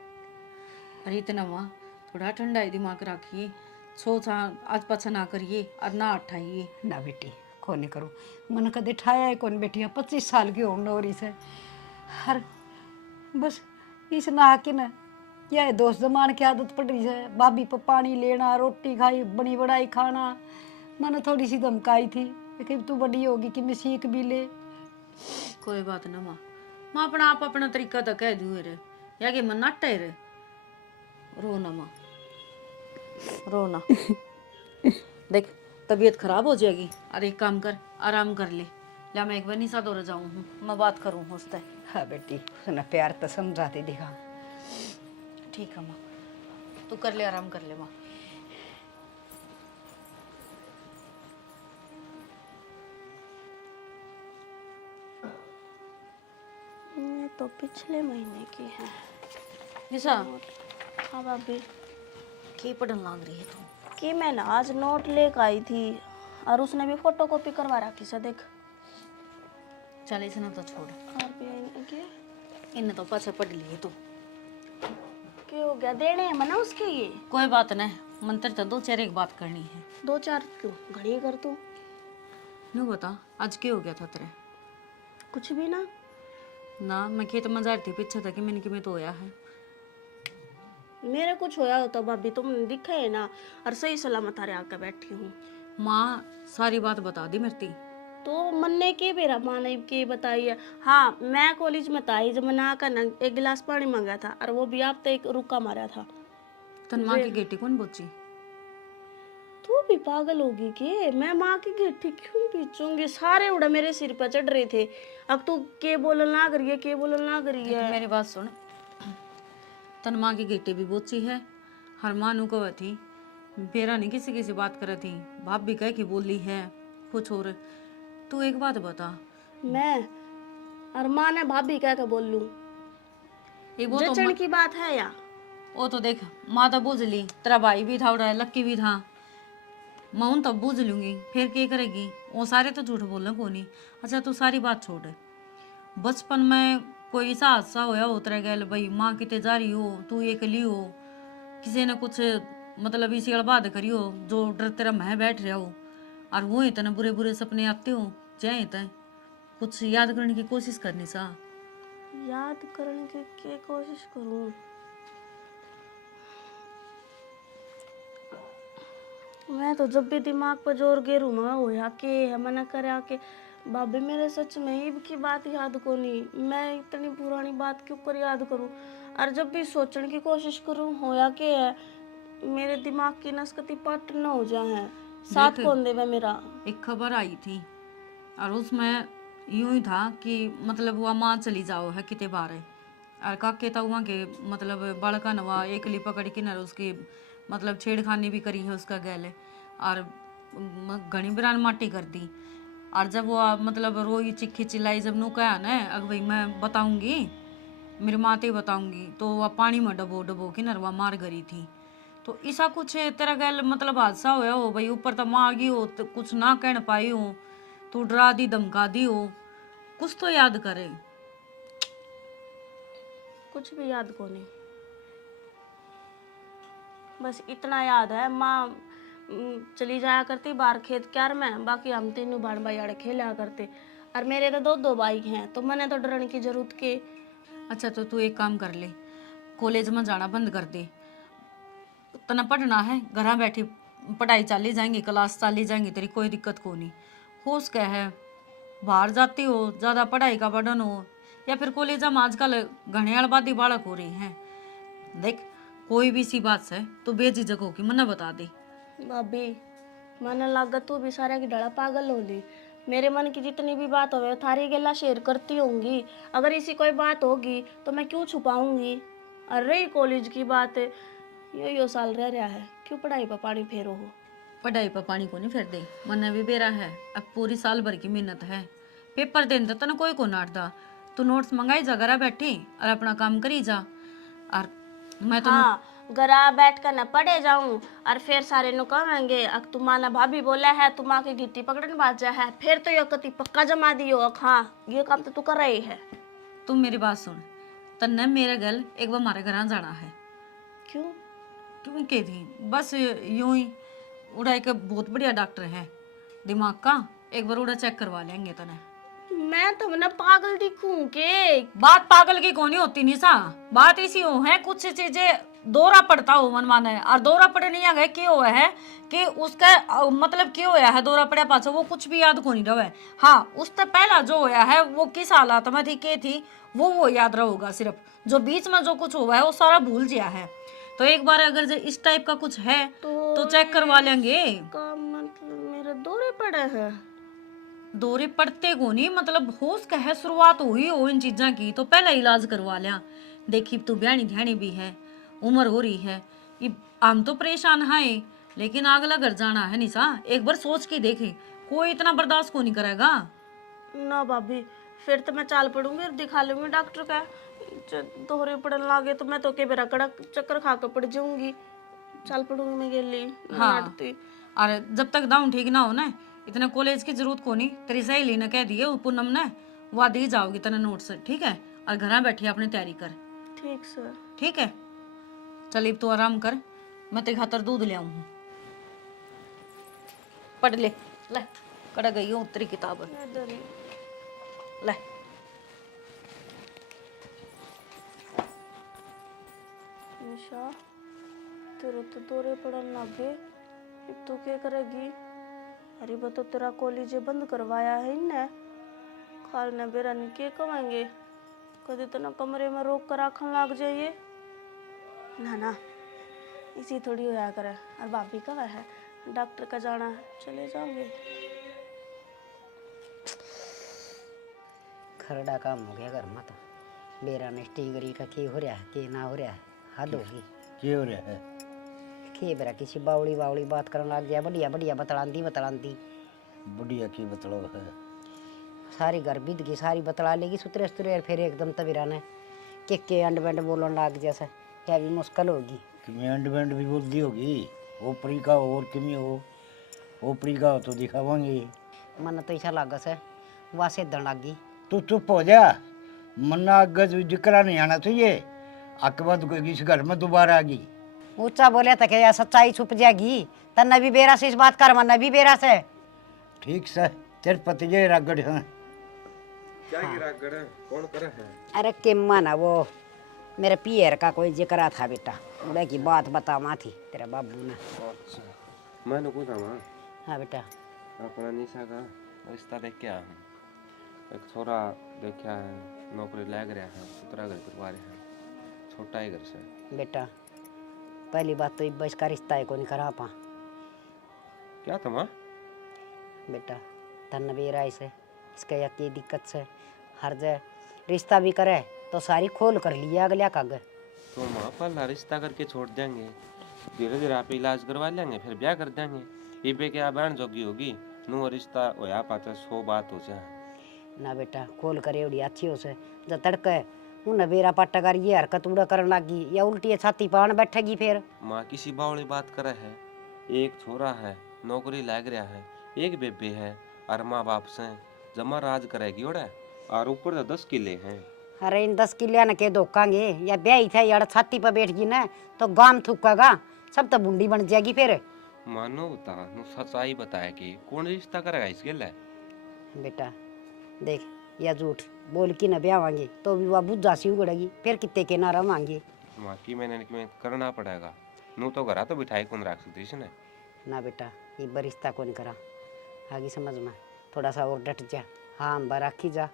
अरे इतना माँ थोड़ा ठंडा ही दिमाग रखिए, सोचा आज पाछा ना करिए और ना उठाइए। ना बेटी कौन नहीं करूँ, मन कदे ठाया है कौन बेटी। 25 साल की होने हो रही से हर बस इस ना के ना यह दोस्त जमान की आदत पड़ रही है। भाभी पर पानी लेना, रोटी खाई बनी बढ़ाई खाना। मैंने थोड़ी सी धमकाई थी कि तू बड़ी होगी कि मैं सीख भी ले। कोई बात ना माँ, माँ अपना आप अपना तरीका तो कह दूँ रे, या कि मन नाटा रे। रो ना माँ, रो ना। देख तबीयत खराब हो जाएगी और एक काम कर, आराम कर ले। या मैं एक बार निशा दौड़ जाऊँ हूँ, मैं बात करूँ उससे। हाँ बेटी उसने प्यार तो समझाते दिखा। ठीक है माँ, तू कर ले, आराम कर ले माँ। ये तो पिछले महीने की है। निशा हाँ भाभी, की पढ़न लग रही है तू? कि मैं ना आज नोट लेकर आई थी और उसने भी फोटो कॉपी करवा रखी से। देख चल इसे ना तो छोड़, RBI ने के इन्हें तो पाछे पढ़ लिए तू। क्या हो गया, देने हैं मना उसके ये। कोई बात नहीं, मंत्र तो दो चार एक बात करनी है। 2-4 क्यों घड़ी कर तू। नू बता आज क्या हो गया था तेरे? कुछ भी ना। ना मैं खेत में जा रही थी, पीछे था कि मैंने कि मैं तो होया है। मेरे कुछ होया होता भाभी, तुमने दिखा है ना, और सही सलामत हारे आकर बैठी हूँ। माँ सारी बात बता दी मेरी। तो मन ने के मेरा माँ ने के बताई है। हाँ मैं कॉलेज में था, जब मैंने आकर ना एक गिलास पानी मांगा था और वो भी आप तो एक रुका मारा था। तन माँ की गेटी कौन बोची? तू भी पागल होगी के? मैं माँ की गेठी क्यों पीछूंगी? सारे उड़ा मेरे सिर पर चढ़ रहे थे। अब तू के बोलना ना करिए, के बोलना ना करिए। मेरी बात सुन, तन माँ की गेटी भी बोची है। हर माँ नु कह थी बेरा नहीं किसी किसी बात करे थी, बाप भी कह के बोली है कुछ और। तू एक बात बता, मैं और माँ ने भाभी कह के बोल लूं, एक वो तो जचन की बात है या? वो तो देख माँ तो बूझ ली, तेरा भाई भी था उड़ा लक्की भी था, मैं उन तब बूझ लूंगी, फिर क्या करेगी? वो सारे तो झूठ बोलना को नहीं। अच्छा तू सारी बात छोड़, बचपन में कोई ऐसा हादसा होया उतरे गए भाई, माँ कितने जा रही हो, तू अकेली हो, किसी ने कुछ मतलब इसी बात करी हो जो डर तेरा मैं बैठ रहा हो, और वो इतने बुरे बुरे सपने आते हो चाहे तय कुछ याद करने की कोशिश करनी सा। याद करने की क्या कोशिश करूं? मैं तो जब भी दिमाग पर जोर गेरू मैं होया के मना करे के भाभी मेरे सच में ईब की बात याद को नहीं। मैं इतनी पुरानी बात क्यों कर याद करूं? और जब भी सोचने की कोशिश करूं होया के है मेरे दिमाग की नसकती पट न हो जाए। साथ देख, कौन देवे मेरा? एक खबर आई थी और उसमें यूं ही था कि मतलब वह माँ चली जाओ है कितने बार है, और काके तो वहाँ के मतलब बड़का नवा एकली पकड़ के न उसकी मतलब छेड़खानी भी करी है उसका गैले, और घनी बिरान माटी कर दी। और जब वो मतलब रोई चिक्की चिल्लाई, जब नू कहा ना अगर भाई मैं बताऊंगी मेरी माँ ते बताऊंगी, तो वह पानी में डबो डबो के नरवा मार गई थी। तो ऐसा कुछ तेरा गैल मतलब हादसा होया हो भाई, ऊपर तो माँ आ गई हो तो कुछ ना कह पाई हो, तू डरा दी धमका दी हो, कुछ तो याद करे। कुछ भी याद को नहीं, बस इतना याद है माँ चली जाया करती बाहर खेत क्यार में, बाकी हम तीनों भाई भाई खेला करते। और मेरे तो दो बाइक हैं, तो मैंने तो डरने की जरूरत के। अच्छा तो तू एक काम कर ले, कॉलेज में जाना बंद कर दे, तना पढ़ना है घर बैठी पढ़ाई चाली जाएंगी, क्लास चाली जाएंगी, तेरी कोई दिक्कत को नहीं। हो सके है बाहर जाती हो, ज़्यादा पढ़ाई का बर्डन हो, या फिर कॉलेज में आजकल घने आबादी बालक हो रही हैं। देख कोई भी सी बात से तो बेझिझक होगी मना बता दे। भाभी मन लगा तू भी सारे की डड़ा पागल हो ली। मेरे मन की जितनी भी बात होवे थारी गेला शेयर करती होंगी, अगर इसी कोई बात होगी तो मैं क्यों छुपाऊंगी। और रही कॉलेज की बात, यो साल रह रहा है, क्यों पढ़ाई पर पानी फेरो हो। पढ़ाई पर पानी को नहीं फेर दे, मन भी बेरा है, अब पूरी साल भर की मेहनत है, पेपर देने तो तना कोई को नाटदा, तू नोट्स मंगाई जा घर बैठी और अपना काम करी जा। और मैं तो हाँ गरा बैठ कर न पढ़े जाऊं और फिर सारे नु कहेंगे अक तुम्हारा भाभी बोला है तुम आके गिट्टी पकड़न बाजा है, फिर तो यो कति पक्का जमा दियो। हाँ ये काम तो तू कर रही है। तुम मेरी बात सुन, तन्ने मेरे गल एक बार हमारे घर जाना है। क्यों? क्यों के थी बस यूं ही, उड़ा एक बहुत बढ़िया डॉक्टर है दिमाग का, एक बार उड़ा चेक करवा लेंगे तने। मैं तुमने पागल दिखूं के? बात पागल की कौन होती निशा, बात इसी हो है कुछ चीजें दौरा पड़ता हो मन माने, और दौरा पड़े नहीं आ गए क्यों हुआ है कि उसका मतलब क्यों होया है दौरा पड़े पाछो वो कुछ भी याद को नहीं रहे। हाँ उससे पहला जो होया है वो किस हालात में थी के थी वो याद रहेगा, सिर्फ जो बीच में जो कुछ हुआ है वो सारा भूल गया है। तो एक बार अगर जो इस टाइप का कुछ है तो चेक करवा लेंगे। का मतलब मेरे दौरे पड़े हैं? दौरे पड़ते को नहीं, मतलब होश का है शुरुआत हुई हो इन चीजा की तो पहला इलाज करवा लिया। देखी तू ब्याणी ध्यानी भी है, उम्र हो रही है, ये हम तो परेशान हैं लेकिन अगला घर जाना है निशा, एक बार सोच के देखे, कोई इतना बर्दाश्त को नहीं करेगा। ना भाभी फिर तो मैं चाल पड़ूंगी और दिखा लूंगी डॉक्टर का। दोहरे पड़न लागे तो मैं तो के बेरा कड़क चक्कर खा कर पड़ जाऊंगी, चाल पड़ूंगी मैं गेली। हाँ और जब तक दाऊं ठीक ना हो ना, इतना कॉलेज की जरूरत को नहीं, तेरी सहेली ने कह दिए पूनम ने वह दी जाओगी तेना नोट्स, ठीक है? और घर बैठी अपनी तैयारी कर। ठीक सर। ठीक है चल अब तो आराम कर, मैं तेरे खातर दूध ले आऊं, पढ़ ले, ले कड़ा गई हूँ तेरी किताब, ले। निशा तेरे तो दौरे पड़न लगे, अब तू क्या करेगी? अरे बतो तेरा कॉलेज बंद करवाया है इनने, खाल ने बेरा ने के कमाएंगे, कभी तो ना कमरे में रोक कर आखन लग जाइए। ना ना इसी थोड़ी होया करे। और भाभी कब है डॉक्टर का जाना है, चले जाओगे? खरड़ा काम हो गया घर में तो, बेरा ने स्टीगरी का की हो रहा है के ना हो रहा है, हद होगी। क्या हो रहा है? के बेरा किसी बावड़ी बावड़ी बात करने लग गया, बढ़िया बढ़िया बतलांदी बढ़िया की बतलो है। सारी घर बीत गई, सारी बतला लेगी सुतरे सुतरे, फिर एकदम तबीरा ने के अंड बंड बोलन लग जैसे, क्या भी मुश्किल होगी। किमें अंड बैंड भी बोल दी होगी, ओपरी का हो और किमें हो, ओपरी का हो तो दिखावांगे। मन तो ऐसा लगा से वासे दन लग गई। तू चुप हो जा, मन्ना अगज जिक्रा नहीं आना चाहिए, अकबत इस घर में दोबारा आ गई। ऊंचा बोले तो क्या सच्चाई छुप जाएगी, तन्ने भी बेरा से इस बात कर, मन भी बेरा से। ठीक से तेरे पति जे रागड़ है। क्या गिरा कर कौन करे है? अरे किम्मा ना वो मेरे पियर का कोई जिक्र था बेटा, उड़े की बात बतावा थी तेरे बाबू ने। अच्छा मैंने पूछा माँ हाँ बेटा। अपना निशा का रिश्ता देख के आया हूँ, एक छोरा देखा है, नौकरी लग रहा है, उतरा घर करवा रहे हैं, छोटा ही घर से। बेटा पहली बात तो इब्बा इसका रिश्ता है को नहीं करा पा। क्या था माँ? बेटा तन बेरा इसे इसका या की दिक्कत से हर जगह रिश्ता भी करे तो सारी खोल कर लिया अगला कागज। तो माँ पहला रिश्ता करके छोड़ देंगे, धीरे धीरे आप इलाज करवा लेंगे, फिर ब्याह कर देंगे, ये पे क्या बहन जोगी होगी, नू रिश्ता होया पाता 100 बात हो जाए। ना बेटा खोल करे उड़ी अच्छी हो से, जब तड़के उन्हें बेरा पाटा कर ये हरकत उड़ा करने लगी या उल्टी छाती पान बैठेगी फिर। माँ किसी बावली बात करे है, एक छोरा है नौकरी लग रहा है, एक बेबे है और माँ बाप से जमा राज करेगी ओड़े और ऊपर तो 10 किले हैं। अरे इन 10 किलिया ने के धोखांगे या ब्याही थे यार छाती पर बैठ गई ना तो गाम थूकेगा, सब तो बूंदी बन जाएगी फिर। मानो बता नु सच्चाई बताए कि कौन रिश्ता करेगा इसके लिए। बेटा देख या झूठ बोल की न ब्यावांगे तो भी वह बुद्धा सी उगड़ेगी फिर कितने के ना रवांगे। माँ की मैंने करना पड़ेगा, नू तो घरा तो बिठाई कौन रख सकती इसने। ना बेटा ये बरिश्ता कौन करा आगे समझ में, थोड़ा सा और डट जा। हाँ हम रखी जा,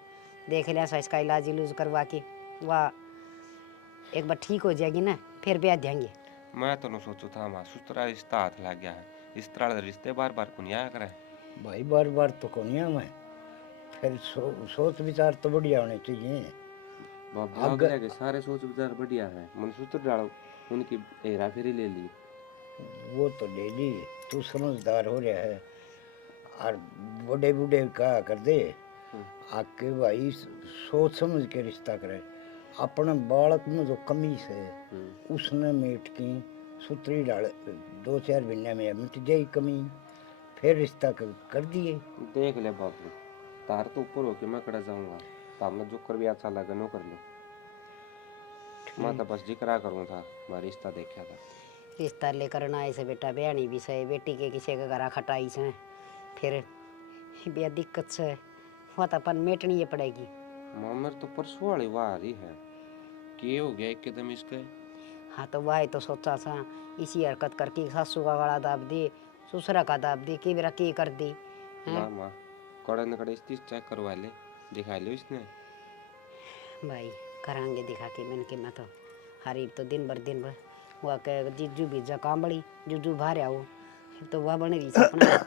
देख लिया सा इसका इलाज इलूज करवा के वह एक बार ठीक हो जाएगी ना फिर ब्याह देंगे। मैं तो न सोचू था माँ सुतरा रिश्ता हाथ लग गया है, इस तरह के रिश्ते बार बार कुनिया करे। भाई बार बार तो कोनिया में फिर सोच विचार तो बढ़िया होने चाहिए। अगले के सारे सोच विचार बढ़िया है, मन सूत्र डालो उनकी हेरा फेरी ले ली। वो तो ले ली, तू समझदार हो रहा है और बड़े बूढ़े कहा कर दे आके भाई सोच समझ के रिश्ता करे। अपने बालक में जो कमी है उसने मेट की सूत्री डाल 2-4 महीने में मिट जाए कमी, फिर रिश्ता कर दिए। देख ले बाबू तार तो ऊपर होके मैं कड़ा जाऊंगा, तामने जो कर भी अच्छा लगे नो कर लो। मैं तो बस जिक्रा करूँ था, मैं रिश्ता देखा था। रिश्ता लेकर ना ऐसे बेटा ब्याहनी भी से बेटी के किसी के घर खटाई से फिर ब्याह दिक्कत से वह तो अपन मेटनी ये पड़ेगी। मामर तो परसों वाली वाह रही है कि हो गया एकदम इसके। हाँ तो वह तो सोचा सा इसी हरकत करके सासू का गला दाब दी ससुरा का दाब दी कि मेरा की कर दी। ना माँ कड़े न कड़े स्थिति चेक करवा ले, दिखा लो इसने। भाई करांगे दिखा के मैंने कि मैं तो हरी तो दिन भर वह कह जीजू बीजा कांबड़ी जीजू बाहर आओ तो वह बने रही सपना।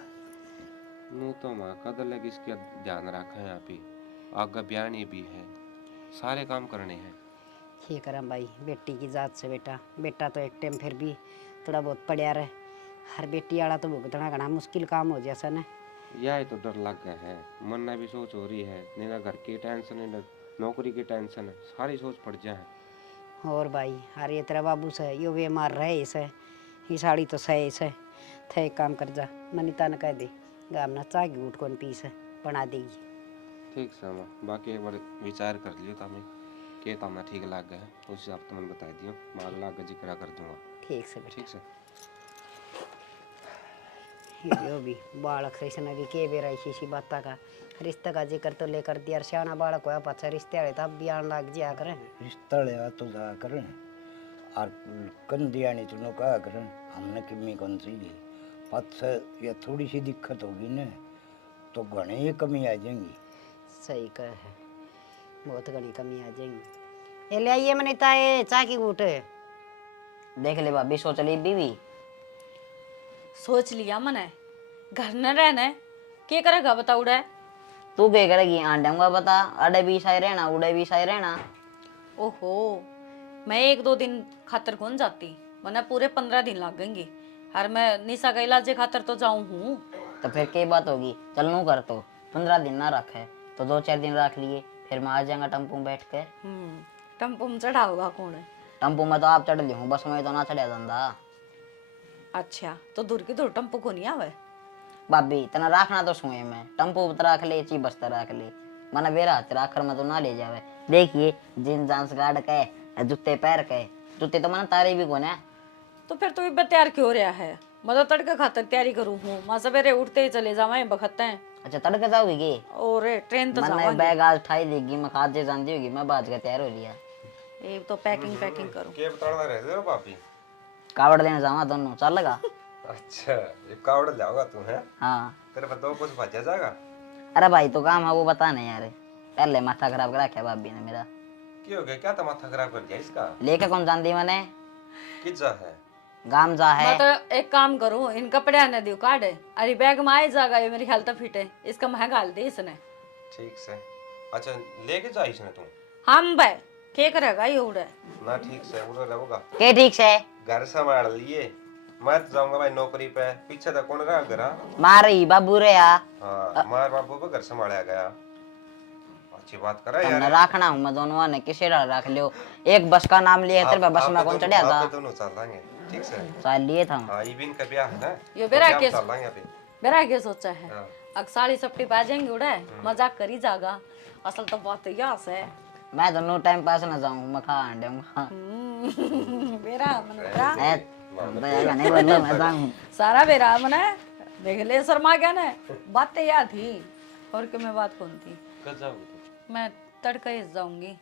नू तो माँ कदर लगी इसके ध्यान रखा है यहाँ पे, आगे ब्यानी भी है, सारे काम करने हैं। ये करा भाई बेटी की जात से बेटा, बेटा तो एक टाइम फिर भी थोड़ा बहुत पढ़िया रहे, हर बेटी वाला तो भुगतना घना मुश्किल काम हो जैसा न। यह तो डर लग गया है, मन में भी सोच हो रही है, नहीं घर की टेंशन है न नौकरी की टेंशन है, सारी सोच पड़ जाए। और भाई अरे तेरा बाबू से यो वे मार रहे इसे ये साड़ी तो सही से थे एक काम कर जा मनीता ने कह दे गाम ना चाह की उठ कौन पीस बना देगी। ठीक से माँ बाकी एक बार विचार कर लियो तमें के तमना ठीक लग गया है उस हिसाब से मैंने बता दियो, मैं अगला आगे जिक्र कर दूंगा। ठीक से बेटा ठीक से यो भी बालक से इसने भी के बेरा इसी बात का रिश्ते का जिक्र तो लेकर दिया सियाना बालक होया पाछा रिश्ते वाले तब भी आन लग जा करें। रिश्ता लिया तो जा करें और कन दिया नहीं तुमने कहा करें हमने किम्मी कौन सी दी पत या थोड़ी सी दिक्कत होगी ना तो घने ही कमी आ जाएंगी। सही कह है बहुत घनी कमी आ जाएंगी। ये ले आइए मनीता ये चाय की घूट देख ले भाभी सोच ली बीवी। सोच लिया मैंने घर न रहना क्या करेगा बताऊड़ा। तू क्या करेगी आंडूंगा बता, अड़े भी सही रहना उड़े भी सही रहना। ओहो मैं 1-2 दिन खातर कौन जाती, वरना पूरे 15 दिन लगेंगे और मैं निशा का इलाज खातर तो जाऊं हूँ। तो फिर क्या बात होगी, चल नू कर तो 15 दिन ना रखे तो 2-4 दिन रख लिए, फिर मैं आ जाऊंगा टम्पू में बैठ के। टम्पू में चढ़ा होगा कौन है? टम्पू में तो आप चढ़ ली हूँ, बस में तो ना चढ़ा धंधा। अच्छा तो दूर की दूर टम्पू को नहीं आवे। भाभी तना रखना तो सुए में टम्पू पर रख ले ची बस्ता रख ले मना बेरा तेरा आखिर में तो ना ले जावे। देखिए जींस जांस गाड़ के जूते पैर के जूते तो मना तारे भी कौन है। तो फिर तू भी तैयार क्यों रहा है? मैं तो तड़के खातर तैयारी करूँ हूँ, मैं सवेरे उठते ही चले जावे बखते हैं। अच्छा तड़के जाओगी और ट्रेन तो मैंने जावांगे। बैग आज उठाई देगी मैं खाते जानती होगी मैं बाज के तैयार हो लिया। एक तो पैकिंग करूँ। के बताना रहे हो भाभी? कावड़ देने जावा दोनों चल लगा। अच्छा ये कावड़ जाओगा तू है? हाँ तेरे पर दो कुछ बचा जाएगा। अरे भाई तो काम है वो बता नहीं यार, पहले माथा खराब करा क्या भाभी ने मेरा। क्यों हो गया, क्या तो माथा खराब कर दिया इसका? लेके कौन जानती मैंने किज्जा है गाम जा है। मैं तो एक काम करूँ इन कपड़े आने दियो काट अरे बैग में आई जाएगा ये मेरी हेल्थ फिट है इसका महंगा डाल दे इसने। ठीक से। अच्छा लेके जा इसने तू? हम भाई क्या करेगा ये उड़े ना ठीक से उधर रहोगा के ठीक से घर संभाल लिए, मैं तो जाऊंगा भाई नौकरी पे, पीछे तक कौन रहा घर? मारी बाबू रे या हाँ मार बाबू पे घर संभाला गया। अच्छी बात करा तुमने यार। राखना हूँ मैं दोनों ने किसे रख लियो। एक बस का नाम लिया तेरे बस में कौन चढ़िया था? आप दोनों चलेंगे ठीक से। साल लिए था। हाँ इबिन का ब्याह है ना, ये तो बेरा ब्याह में केस चलेंगे अभी। मेरा क्या सोचा है हाँ। अग साड़ी सपटी पा जाएंगे उड़ा मजाक करी जागा असल तो बात यास है मैं तो नो टाइम पास ना जाऊँ, मैं खा दूंगा। बेरा मन बेरा नहीं बोलो मैं जाऊँ। सारा बेरा मन देख ले शर्मा गया ना बात याद थी और कि मैं बात कौन थी। कब जाओगे तुम? मैं तड़के ही जाऊंगी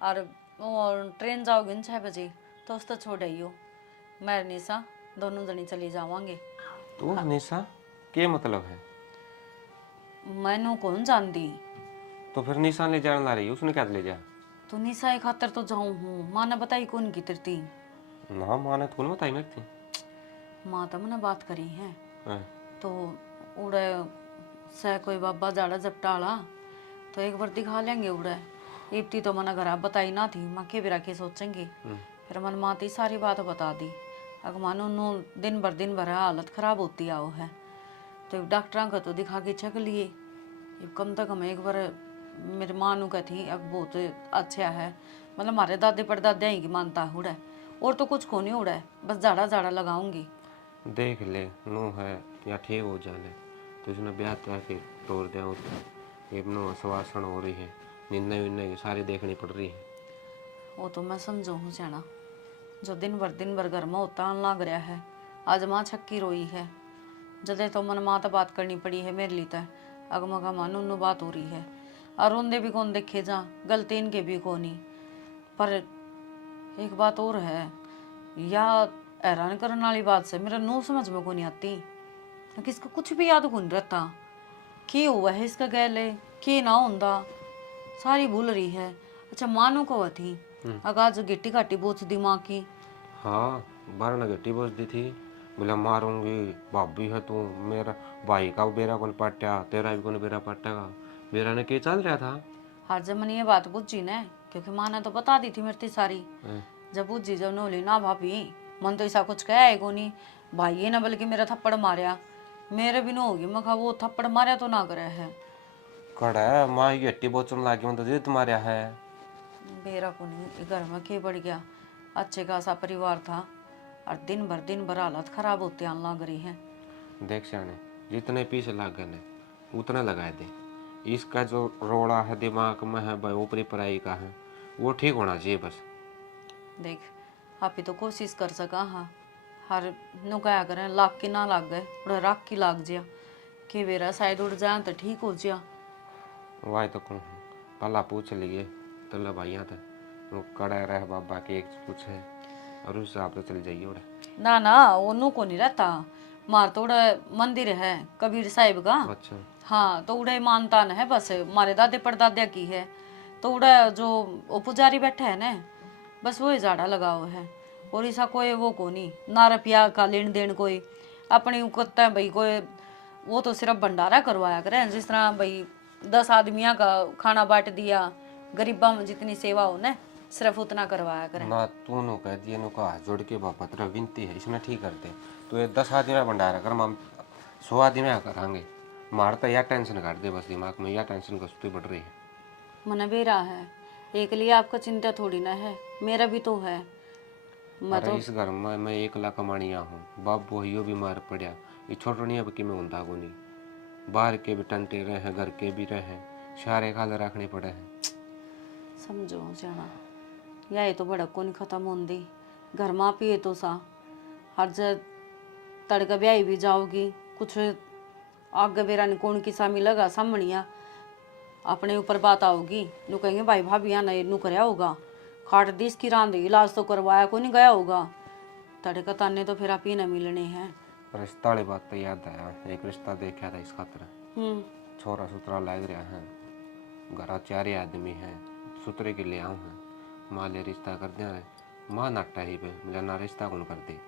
और ट्रेन जाओगी 6 बजे तो उस तो छोड़ आइयो मैं और निशा दोनों जनी चली जावांगे। तू निशा क्या मतलब है? मैनू कौन जानती तो फिर निशा ले जाने ला रही है, उसने क्या ले जा? तो निशा एक खातर तो जाऊं हूँ माँ ने बताई कौन की तिरती ना माने तो कौन बताई मैं थी? माँ तो मैंने बात करी है हाँ। तो उड़े से कोई बाबा जाड़ा जपटाला तो एक बार दिखा लेंगे उड़े इप्ती तो मैंने घर बताई ना थी माँ के बिरा के सोचेंगे फिर मन माँ ती सारी बात बता दी अगर मानो नो दिन भर हालत खराब होती आओ है तो डॉक्टर का तो दिखा के चक लिए कम से कम एक बार मेरी माँ नु कहती अब बहुत अच्छा है मतलब हमारे दादे परदादे ही की मानता उड़ा और तो कुछ को नहीं उड़ा बस जाड़ा जाड़ा लगाऊंगी। देख ले नू है या ठीक हो जाने तो इसने ब्याह तय के तोड़ दिया उसको। ये नो आश्वासन हो रही है, निन्ने विन्ने की सारी देखनी पड़ रही है। वो तो मैं समझो हूँ जाना जो दिन भर घर में होता लग रहा है आज माँ छक्की रोई है जदे तो मन माँ तो बात करनी पड़ी है मेरे लिए तो अगमगा मानो नु बात हो रही है और उनदे भी कौन देखे जा गलती इनके भी कोनी पर एक बात और है या हैरान करने वाली बात से मेरा नो समझ में को नहीं आती किसको कुछ भी याद को नहीं रहता की हुआ है इसका गैले की ना होंदा सारी भूल रही है। अच्छा मानो को थी अगर जो गिट्टी काटी बोझ दिमाग की हाँ बारह ने गट्टी बोझ दी थी, बोला मारूंगी भाभी है तू, मेरा भाई का बेरा कौन पट्टा तेरा भी कौन बेरा पट्टेगा। बेरा ने क्या चल रहा था? हर जब मैंने ये बात पूछी ना क्योंकि माँ ने तो बता दी थी मेरी सारी जब पूछी जब नोली ना भाभी मन तो ऐसा कुछ कहा है को नहीं भाई ने बल्कि मेरा थप्पड़ मारा मेरे भी ना होगी मैं कहा वो थप्पड़ मारा तो ना करे है कड़ा माँ की गट्टी बोचन लागी मतलब जिद मारा है। बेरा को नहीं घर में के बढ़ गया अच्छे खासा परिवार था और दिन भर हालत खराब होते आने लग रही है। देख सियाने जितने पीछे लग गए उतने लगाए दे। इसका जो रोड़ा है दिमाग में है भाई ऊपरी पढ़ाई का है वो ठीक होना चाहिए बस। देख आप ही तो कोशिश कर सका हाँ हर नु क्या करें लाग की ना लाग गए उड़ा राख की लाग जिया के बेरा शायद उड़ जाए तो ठीक हो जिया। वाई तो कहूँ पहला पूछ लिए तो भाइया था वो कड़ा रहे बाबा के एक पूछे और उस हिसाब से चल जाइए उड़े। ना ना वो नु को नहीं रहता मार तो उड़ा मंदिर है कबीर साहिब का। अच्छा हाँ तो उड़े मानता न है बस मारे दादे परदादे की है तो उड़ा जो वो पुजारी बैठा है ना बस वही झाड़ा लगाओ है और ऐसा कोई वो को नहीं ना रुपया का लेन देन कोई अपनी उकता है भाई कोई वो तो सिर्फ भंडारा करवाया करे जिस तरह भाई 10 आदमियों का खाना बांट दिया गरीबा में जितनी सेवा हो ना सिर्फ उतना करवाया करे। ना तू नो कह दिए नो का जोड़ के बाबा तेरा विनती है इसने ठीक कर दे तो ये 10 आदमी में भंडारा कर हम 100 आदमी में करांगे मारता या टेंशन काट दे बस दिमाग में या टेंशन कसती बढ़ रही है। मन बेरा है एक लिए आपका चिंता थोड़ी ना है मेरा भी तो है मैं अरे तो इस घर में मैं 1 लाख कमानिया हूँ बाप वही बीमार पड़ा ये छोटनिया की में होता को नहीं बाहर के भी टंटे रहे हैं घर के भी रहे सारे खाल रखने पड़े हैं। समझो जाना या तो भड़क को नहीं खत्म होंदी घर में पिए तो सा हर जगह तड़का ब्याही भी जाओगी कुछ आगे बेरा ने कौन किसा मिलेगा सामनिया अपने ऊपर बात आओगी नु कहेंगे भाई भाभी यहाँ नहीं नु कराया होगा खाट दी इसकी रांध इलाज तो करवाया को नहीं गया होगा तड़का ताने तो फिर आप ही न मिलने हैं। रिश्ता वाली बात तो याद आया एक रिश्ता देखा था इस खातर छोरा सुतरा लग रहा है घर 4 आदमी है सुतरे के ले आऊँ है माँ ले रिश्ता कर दिया है माँ नाटा ही पे मुझे ना रिश्ता कौन कर दे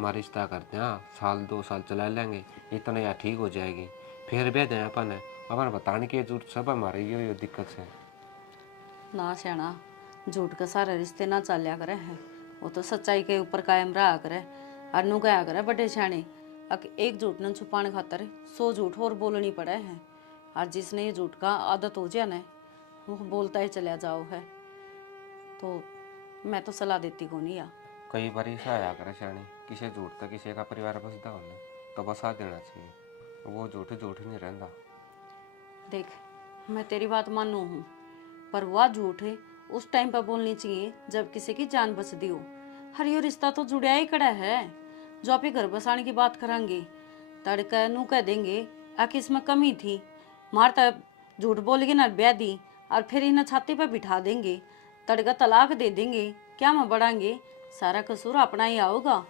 माँ रिश्ता करते हैं 1-2 साल चला लेंगे इतना या ठीक हो जाएगी फिर भी दें अपन बताने की जरूरत सब हमारी ये दिक्कत है ना सियाना झूठ का सारे रिश्ते ना चलिया करे हैं वो तो सच्चाई के ऊपर कायम रहा करे और नु क्या करे बड़े सियाने एक झूठ न छुपाने खातर 100 झूठ और बोलनी पड़े हैं और जिसने ये झूठ का आदत हो जाए ना वो बोलता ही चला जाओ है, तो मैं तो सलाह देती को नहीं। या कई बार ऐसा आया करे शानी, किसी झूठ तक किसी का परिवार बसता होने तो बसा देना चाहिए, वो झूठ झूठ नहीं रहता। देख, मैं तेरी बात मानू हूँ, पर वह झूठ है उस टाइम पर बोलनी चाहिए जब किसी की जान बचती हो। हर यो रिश्ता तो जुड़िया ही कड़ा है। जो आप ही घर बसाने की बात करांगे, तड़का नू कह देंगे आखिर इसमें कमी थी, मारता झूठ बोलेगी ना ब्याह दी, और फिर इन्हें छाती पर बिठा देंगे, तड़का तलाक दे देंगे, क्या में बढ़ाएंगे, सारा कसूर अपना ही आओगा।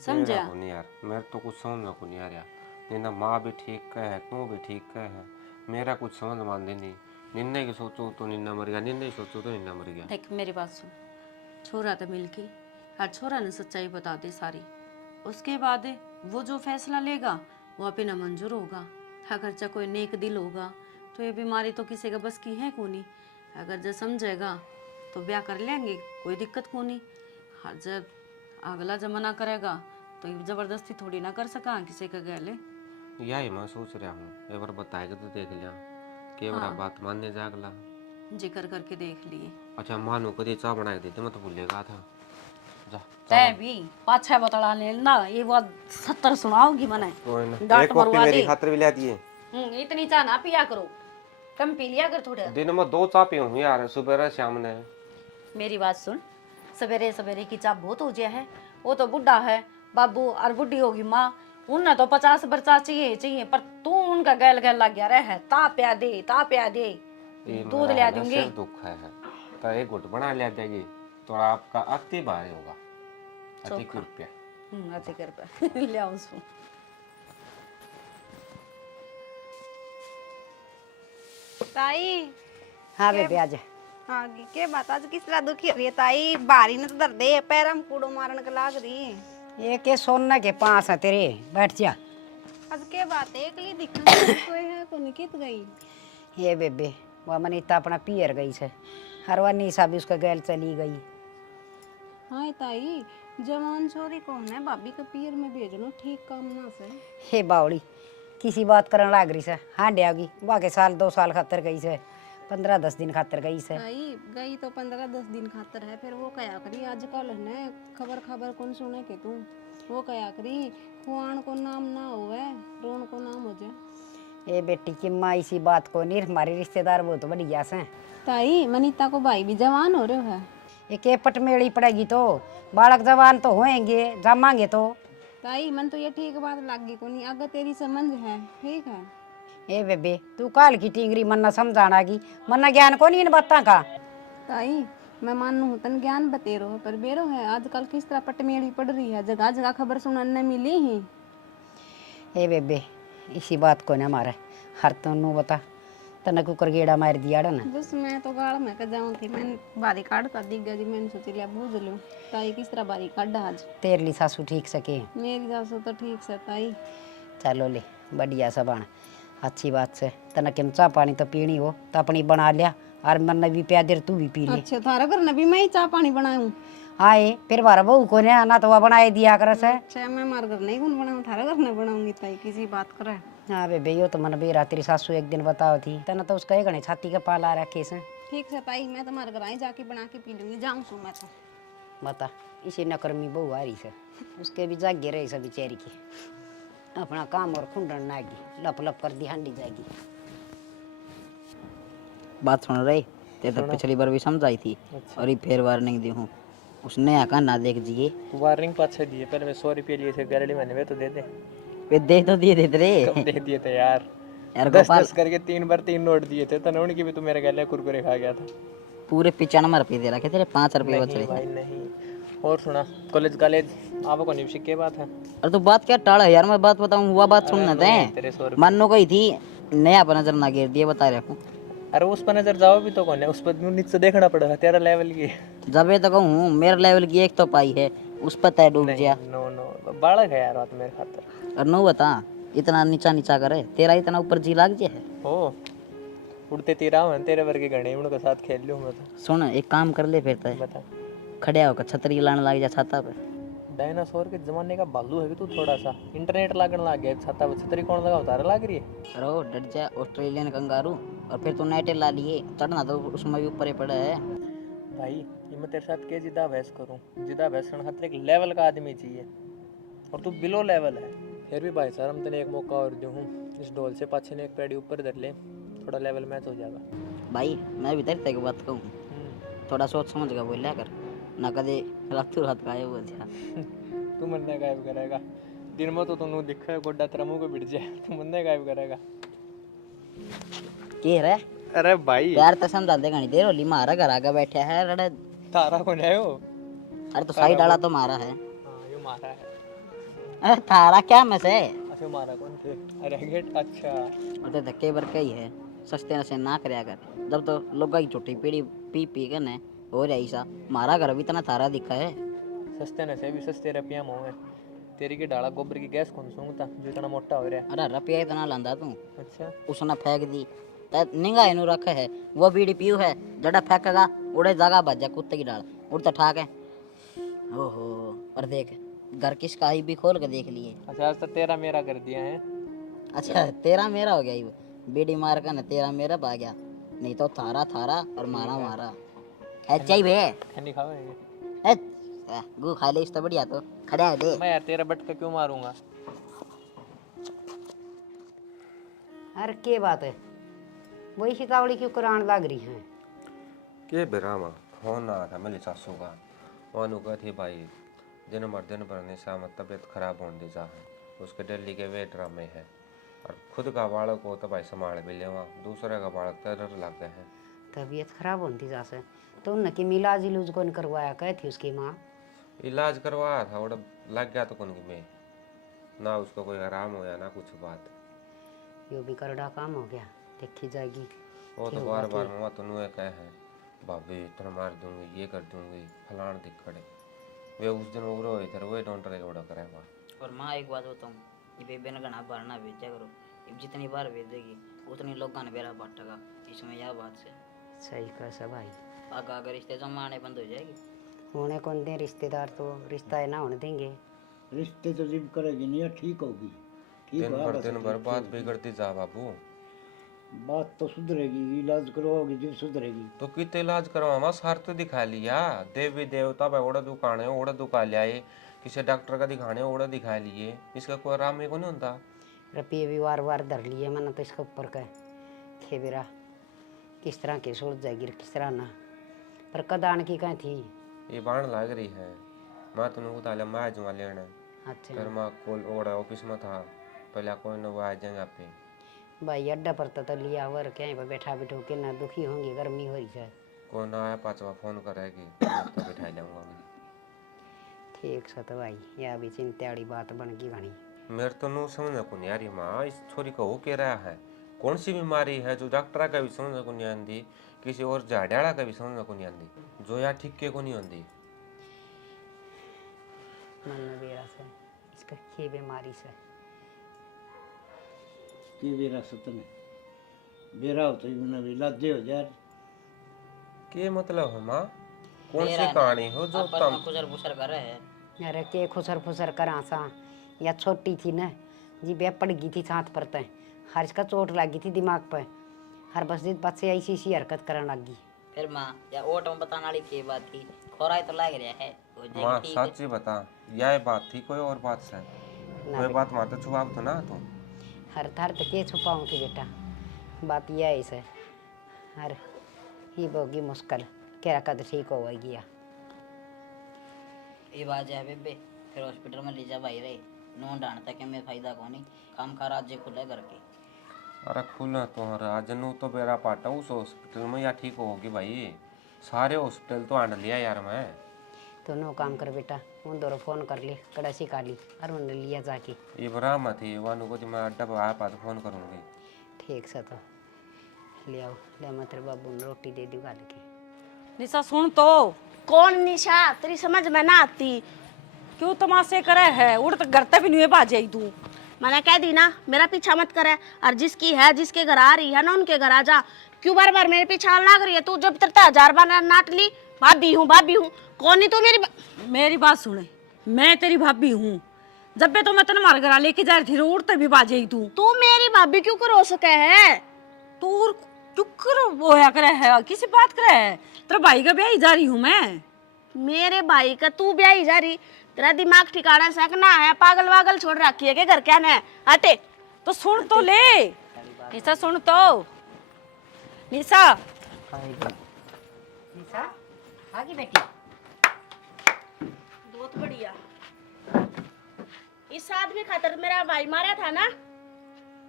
समझा? मेरा को नहीं यार, मेरे तो कुछ समझ में को नहीं आ रहा। निन्ना माँ भी ठीक कह है, तू भी ठीक कह है, मेरा कुछ समझ मान नहीं। निन्ने की सोचो तो निन्ना मर गया, निन्ने की सोचो तो निन्ना मर गया। देख मेरी बात सुन, छोरा तो मिलके हर छोरा ने सच्चाई बता दे सारी, उसके बाद वो जो फैसला लेगा वो अपना मंजूर होगा। अगर जो कोई नेक दिल होगा तो ये बीमारी तो किसी का बस की है को नहीं। अगर जो समझेगा तो ब्याह कर लेंगे, कोई दिक्कत को नहीं। हर जब अगला जमाना करेगा तो ये जबरदस्ती थोड़ी ना कर सका किसी का गले। यही मैं सोच रहा हूँ, एक बार बताएगा तो देख लिया, के बड़ा बात मानने जागला। जिक्र करके देख लिए। अच्छा मानो कभी चाय बना के देते, मैं तो भूलेगा था। जा तै भी पाछा बतला लेना, ये बात 70 सुनाओगी मने। कोई ना, डांट एक कॉपी मरवा मेरी दे। खातिर भी ला दिए। इतनी चाह ना पिया करो, कम पी लिया कर थोड़ा। दिन में 2 चाय पीऊँ यार, सुबह शाम ने। मेरी बात सुन, सवेरे सवेरे की चाह बहुत हो गया है। वो तो बुढ़ा है बाबू और बुढ़ी होगी माँ, उन्हें तो 50 बरसा चाहिए, पर तू उनका गैल गैल लग गया रहे, ता प्या दे ये दूध मेरा ले ना दूंगी। सिर दुख है, तो एक घुट बना ले देगी तो आपका अति भारी होगा। अति कृपया। अति कर पे ले आओ उसको। ताई हाँ बेबे आज आगे के बात आज किस तरह दुखी हो रही है ताई? बारी ने तो दर्द है, पैर में कूड़ो मारने के लाग रही। ये के सोना के पास है तेरे, बैठ जा। आज के बात है एकली दिखना कोई है को निकित गई। ये बेबे वह मनीता अपना पियर गई से, हरवा निशा भी उसका गैल चली गई। हाँ ताई, जवान छोरी कौन है भाभी का पियर में भेजनो ठीक काम ना से। हे बावड़ी किसी बात करने लाग रही से, हाँ डगी बाके साल 2 साल खातर गई से, 15-10 दिन खातर गई से। ताई गई तो 15-10 दिन खातर है, फिर वो कया करी आजकल है खबर कौन सुने के तू, वो कया करी खुआन को नाम ना होवे रोन को नाम हो जाए। ये बेटी की माँ इसी बात को नहीं, हमारे रिश्तेदार बहुत बढ़िया से। ताई मनीता को भाई भी जवान हो रहे है। ये के पटमेड़ी पड़ेगी तो बालक जवान तो होएंगे, जमाएंगे तो। ताई मन तो ये ठीक बात लगी को नहीं, अगर तेरी समझ है ठीक है। ए बेबे तू काल की टिंगरी मन्ना समझाना की, मन्ना ज्ञान को नहीं इन बातों का। ताई मैं मानू तन ज्ञान बतेरो है, पर बेरो है आजकल किस तरह पटमेड़ी पड़ रही है, जगह जगह खबर सुनने मिली ही। ए बेबे इसी बात को ना मारे, हर तनु बता तना कुकर गेड़ा मार दिया ना। बस मैं तो गाड़ में के जाऊं थी, मैंने बारी काट कर दी गई, मैंने सोच लिया बूझ लूं ताई किस तरह बारी काट आज। तेरे लिए सासू ठीक सके, मेरी सासू तो ठीक से ताई। चलो ले बढ़िया सब अच्छी बात से। तना केम चाह पानी तो पीनी हो तो अपनी बना लिया, और मन भी प्या देर तू भी पी ले। अच्छा थारा घर भी मैं ही चाह पानी बनाऊं? आए फिर बारा बहू को ने आना तो वह बनाए दिया कर से। अच्छा मैं मार घर नहीं कौन बनाऊं, थारा घर नहीं बनाऊंगी ताई, किसी बात करे। हाँ बेबे यो तो मन बेरा तेरी सासू एक दिन बताओ थी, तना तो उसका एक छाती का पाला रखे से। ठीक है ताई, मैं तुम्हारे घर आई जाके बना के पी लूंगी, जाऊं सो मैं तो। बता इसी नकर्मी बहू आ रही से, उसके भी जागे रही से बेचारी की, अपना काम और खुंडन नागी लप लप कर दी हांडी जाएगी। बात सुन रही ते तो पिछली बार भी समझाई थी, और ये फिर वार्निंग दी हूँ, उसने आका ना देख जिए। वार्निंग पाछे दिए, पहले मैं 100 रुपये लिए थे गारंटी मैंने, वे तो दे दे। वे दे तो दिए थे रे कब दे दिए थे यार, यार 10-10 करके 3 बार 3 नोट दिए थे, तने उनकी भी तो मेरे गले कुरकुरे खा गया था। पूरे 95 रुपये दे रखे तेरे, 5 रुपये बच नहीं रहे भाई थे। नहीं। और सुना, कॉलेज आप को नहीं के बात है। अरे तो बात क्या टाड़ा यार, मैं बात बताऊँ हुआ बात सुनना तेरे 100 थे, रुपये मानो गई थी नया पर नजर ना गिर दिए, बता रहा हूँ। अरे उस पर नजर जाओ भी तो कौन है, उस पर नीचे देखना पड़ेगा, तेरा लेवल की। जब ये तो कहूँ मेरे लेवल की एक तो पाई है, उस पर तय डूब गया। नो नो बालक है यार बात मेरे खातर। और नो बता इतना नीचा करे, तेरा इतना ऊपर जी लाग जे है। हो उड़ते तीरा हूँ तेरे वर्गे गणे, उनके साथ खेल लूँ मैं तो। सुन एक काम कर ले फिर तय, बता। खड़े होकर छतरी लाने लग जा छाता पे। डायनासोर के जमाने का भालू है कि तू थोड़ा सा इंटरनेट लागण लग गया छाता छतरी कौन लगा उतारा लाग रही है। अरे ओ डर जा ऑस्ट्रेलियन कंगारू, और फिर तू नेटे ला लिए, चढ़ना तो उसमें भी ऊपर ही पड़ा है। भाई ये मैं तेरे साथ के जिदा बहस करूं, जिदा बहस करने खातिर एक लेवल का आदमी चाहिए और तू बिलो लेवल है। फिर भी भाई साहब हम तेने एक मौका और दूं, इस ढोल से पाछे ने एक पेड़ी ऊपर धर ले, थोड़ा लेवल मैच हो जाएगा। भाई मैं भी तेरे को बात कहूँ, थोड़ा सोच समझ कर बोलिया कर, ना कदे रातों रात गायब हो जा। तू मन्ने गायब करेगा, दिन में तो तू दिखे गोड्डा तेरा मुंह पे बिट जाए, तू मन्ने गायब करेगा। के रे अरे भाई यार तो समझा दे घनी देर होली, मारा घर आगे बैठा है रड़े। तारा कौन है वो? अरे तो साइड डाला तो मारा है। हाँ ये मारा है। अरे थारा क्या में से? अच्छा मारा कौन थे? अरे गेट अच्छा। और तो धक्के बर के ही है, सस्ते से ना करया कर, जब तो लोग की छोटी पीढ़ी पी पी के ने हो रही सा, मारा घर भी इतना थारा दिखा है। सस्ते न से भी सस्ते रुपया मोह है, तेरी की डाला गोबर की गैस कौन सूंघता जो इतना मोटा हो रहा है। अरे रुपया इतना लांदा तू, अच्छा उसने फेंक दी, निगाह इनू रखे है, वो बीड़ी पीऊ है, जड़ा फेंकेगा उड़े जगह बजा कुत्ते की डाल उड़ता ठाक है। ओहो और देख घर किसका ही भी खोल के देख लिए। अच्छा आज तो तेरा मेरा कर दिया है। अच्छा तेरा मेरा हो गया ये, बीड़ी मार का ना तेरा मेरा पा गया, नहीं तो थारा थारा और मारा मारा है चाहिए। खनी खावेंगे गु खा ले, इस तो बढ़िया तो खड़ा है दे। मैं यार तेरा बटका क्यों मारूंगा? अरे के बात है, वही शिकावड़ी क्यों करान लग रही है? के बेरामा फोन आया था मेरी सासू का, वानू कहती भाई दिन भर निशा में तबीयत खराब होने दी जा है, उसके दिल्ली के वे ड्रामे है, और खुद का बालक को तो भाई संभाल भी ले, वहाँ दूसरे का बालक तरर लग गए हैं। तबीयत खराब होती जा से तो उनकी मिलाज इलूज कौन करवाया, कहे थी उसकी माँ? इलाज करवाया था, वो लग गया तो कौन की में ना उसको कोई आराम हो या ना कुछ बात। यो भी करड़ा काम हो गया, देखी जाएगी। वो तो बार बार मम्मा तुन्हें कहे हैं भाभी इतना मार दूंगी, ये कर दूंगी, फलान दिख खड़े, वे उस दिन उग्र हुए थे, वही डॉक्टर का उड़ा करेगा। और माँ एक बात बताऊँ, ये बेबे ने घना बार ना भेजा करो, अब जितनी बार भेजेगी उतनी लोग ने बेरा बांटेगा, इसमें यह बात से सही कह सब भाई, आगे अगर रिश्ते जमा आने बंद हो जाएगी। होने कौन दे रिश्तेदार, तो रिश्ता है ना होने देंगे। रिश्ते तो जिब करेगी नहीं, ठीक होगी, ठीक दिन भर बात बिगड़ती जा बाबू। बात तो सुधरेगी, इलाज करवाओगी जब सुधरेगी। तो कितने इलाज करवा सार तो दिखा लिया, देवी देवता भाई ओड़ा दुकान है ओड़ा दुखा लिया, किसी डॉक्टर का दिखाने ओड़ा दिखा लिए, इसका कोई आराम ही को नहीं होता। रुपये भी वार वार धर लिए मैंने तो इसके ऊपर का खेबेरा किस तरह की सोच जाएगी किस तरह ना, पर कदान की कहीं थी ये बाण लग रही है, मैं तुमने उतार लिया मैं जुआ लेना। अच्छा फिर मैं कोल ओड़ा ऑफिस में था, पहले कोई न वो आ जाए यहाँ पे भाई अड्डा पर तो लिया वर क्या पर बैठा बैठो के ना दुखी होंगी, गर्मी हो रही है। कोई ना आया पाँचवा फोन करेगी तो बिठा जाऊंगा मैं। ठीक से तो भाई यह भी चिंता वाली बात बन गई घनी। मेरे तो नू समझ को नहीं आ रही माँ, इस छोरी को हो क्या रहा है, कौन सी बीमारी है जो डॉक्टर का भी समझ को नहीं आती, किसी और झाड़ियाला का भी समझ को नहीं आती, जो यार ठीक के को नहीं आती। मन में बेरा से इसका के बीमारी से कि बेरा सतने बेरा हो तो भी लादे हो यार। के मतलब है माँ, कौन सी कहानी हो जो तुम खुसर फुसर कर रहे हैं? अरे के खुसर फुसर करा सा, या छोटी थी ना जी बे पड़ गई थी छात पर तय, हर इसका चोट लगी थी दिमाग पर, हर बस दिन बाद से ऐसी ऐसी हरकत करने लग गई। फिर माँ या ओट में बताने वाली की बात थी, खोरा तो लग रहा है हो जाएगी माँ ठीक है। सच्ची बता, यह बात थी कोई और बात से? कोई बात माँ तो छुपा तो ना तुम। हर थर तो के छुपाऊँ थी बेटा, बात यह है से हर ही होगी मुश्किल, क्या कद ठीक हो गया। ये बात है बेबे, फिर हॉस्पिटल में ले जा भाई रे, नून डांटता कि मैं फायदा को नहीं, काम का राज्य खुले करके। अरे खुला तुम्हारा आज नू तो बेरा पाटा उस हॉस्पिटल में या ठीक होगी भाई, सारे हॉस्पिटल तो आंड लिया यार मैं। तो नो काम कर बेटा, उन दोनों फोन कर ले कड़ासी काली और उन्हें लिया जाके। ये बरा मत ही वानू को मैं अड्डा पर आया पा तो फोन करूँगी। ठीक से तो ले आओ, ले मैं तेरे बाबू ने रोटी दे दूँगा लेके। निशा सुन तो, कौन निशा, तेरी समझ में ना आती। क्यों तमाशे करे है, उड़ तो घर तक भी नहीं बाज जाई तू। मैंने कह दी ना मेरा पीछा मत करे, और जिसकी है जिसके घर आ रही है ना उनके घर आ जा, क्यों बार बार मेरे पीछे लाग रही है तू? जब तेरे 1000 बार नाट ली भाभी हूँ कौन नहीं तू? मेरी मेरी बात सुने, मैं तेरी भाभी हूँ। जब भी तो मैं तेने मार करा लेके जा रही थी रोड ते भी बाजे ही तू मेरी भाभी क्यों करो सके है? तू क्यों करो वो है करे है किसी बात करे है तेरा भाई का ब्याह ही जा रही हूँ मैं। मेरे भाई का तू ब्याह जा रही? तेरा दिमाग ठिकाना सकना है? पागल वागल छोड़ रखी है के घर क्या ने? हटे। तो सुन तो ले निशा, सुन तो निशा। निशा आगे बेटी। बहुत बढ़िया। इस आदमी खातर मेरा भाई मारा था ना,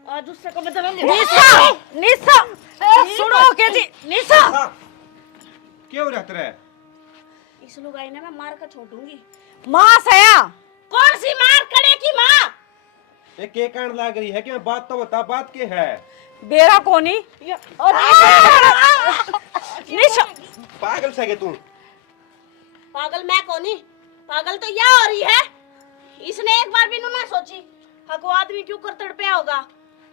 और दूसरे को बदला ले। निशा निशा सुनो के जी निशा। क्या हो रहा तेरा? इस लुगाई ने मैं मार कर छोड़ूंगी। माँ सया कौन सी मार करे की माँ? ये के कान लाग रही है कि मैं बात तो बता, बात के है? बेरा कोनी निशा। पागल से तू? पागल मैं कौनी? पागल तो यह हो रही है। इसने एक बार भी ना सोची हको आदमी क्यों कर तड़पया होगा,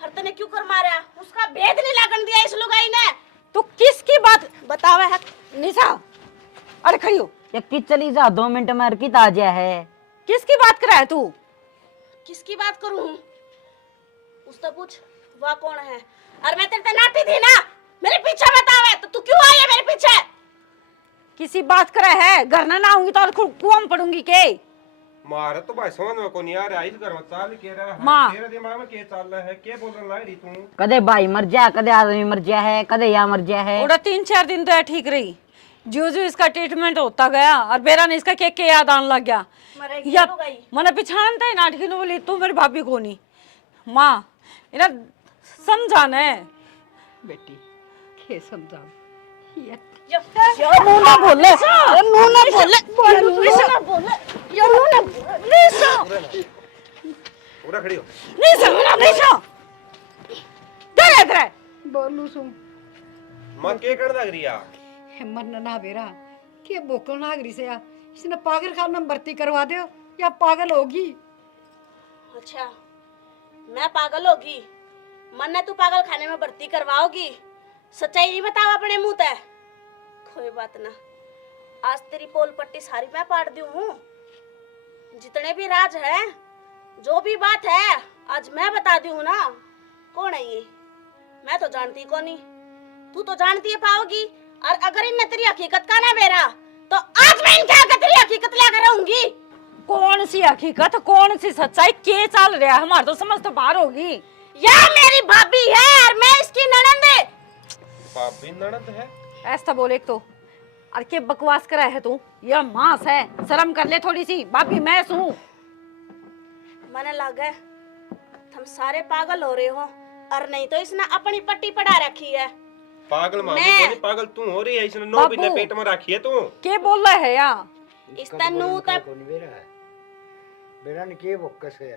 हर तने क्यों कर मारा, उसका भेद नहीं लगन दिया इस लुगाई ने। तू किसकी बात बतावे है निशा? अरे खड़ी हो। ये कि चली जा 2 मिनट में अर्की ताजा है। किसकी बात कर रहा है तू? किसकी बात करूं? उससे पूछ वह कौन है। और मैं तेरे से नाती थी ना, मेरे पीछे बतावे तो तू क्यों आई है मेरे पीछे? किसी बात कर रहा है? घर ना आऊंगी तो और कुआं में पड़ूंगी के? मारे तो भाई समझ में को नहीं आ रहा। इस घर में चाल के रहा है, माँ। तेरे दिमाग में क्या चल रहा है? क्या बोलने लग रही तू? कदे भाई मर जा, कदे आदमी मर जा है, कदे या मर जा है। थोड़ा 3-4 दिन तो है ठीक रही, जो जो इसका ट्रीटमेंट होता गया और बेरा ने इसका के याद आने लग गया। मरेगी या तो गई। मने पिछानता है नाटकी नु बोली तू मेरी भाभी को नहीं। माँ इना समझाना है बेटी के समझाओ। ये मुंह ना बोले, मुंह ना बोले, मुंह ना बोले, ये मुंह ना निशा पूरा खड़ी हो। निशा निशा तेरे तेरे बोलू सुन मां के कर लग रही है? हिम्मत ना बेरा के बोकल नागरी से आ इसने पागल खाने में भर्ती करवा दो या पागल होगी। अच्छा मैं पागल होगी? मन्ने तू पागल खाने में भर्ती करवाओगी? सच्चाई नहीं बताओ अपने मुंह ते। कोई बात ना, आज तेरी पोल पट्टी सारी मैं पाड़ दी हूँ। जितने भी राज है, जो भी बात है, आज मैं बता दी हूँ ना। कौन है ये? मैं तो जानती को नहीं, तू तो जानती है पाओगी। और अगर इनने तेरी हकीकत का ना बेरा तो आज मैं इनके आगे तेरी हकीकत लेकर रहूंगी। कौन सी हकीकत कौन सी सच्चाई के चल रहा है? हमारे तो समझ तो बाहर होगी। या मेरी भाभी है और मैं इसकी ननद है। भाभी ननद है? ऐसा बोले तो और के बकवास करा है तू? यह मांस है, शर्म कर ले थोड़ी सी। भाभी मैं हूँ। मने लगा तुम सारे पागल हो रहे हो, और नहीं तो इसने अपनी पट्टी पढ़ा रखी है। पागल मामी मैं- को नहीं, पागल तू हो रही है। इसने 9 महीने बाबू। पेट में रखी है तू। के बोल रहा है या? इस तनु तक कौन बेरा है? बेरा ने के बोकस है?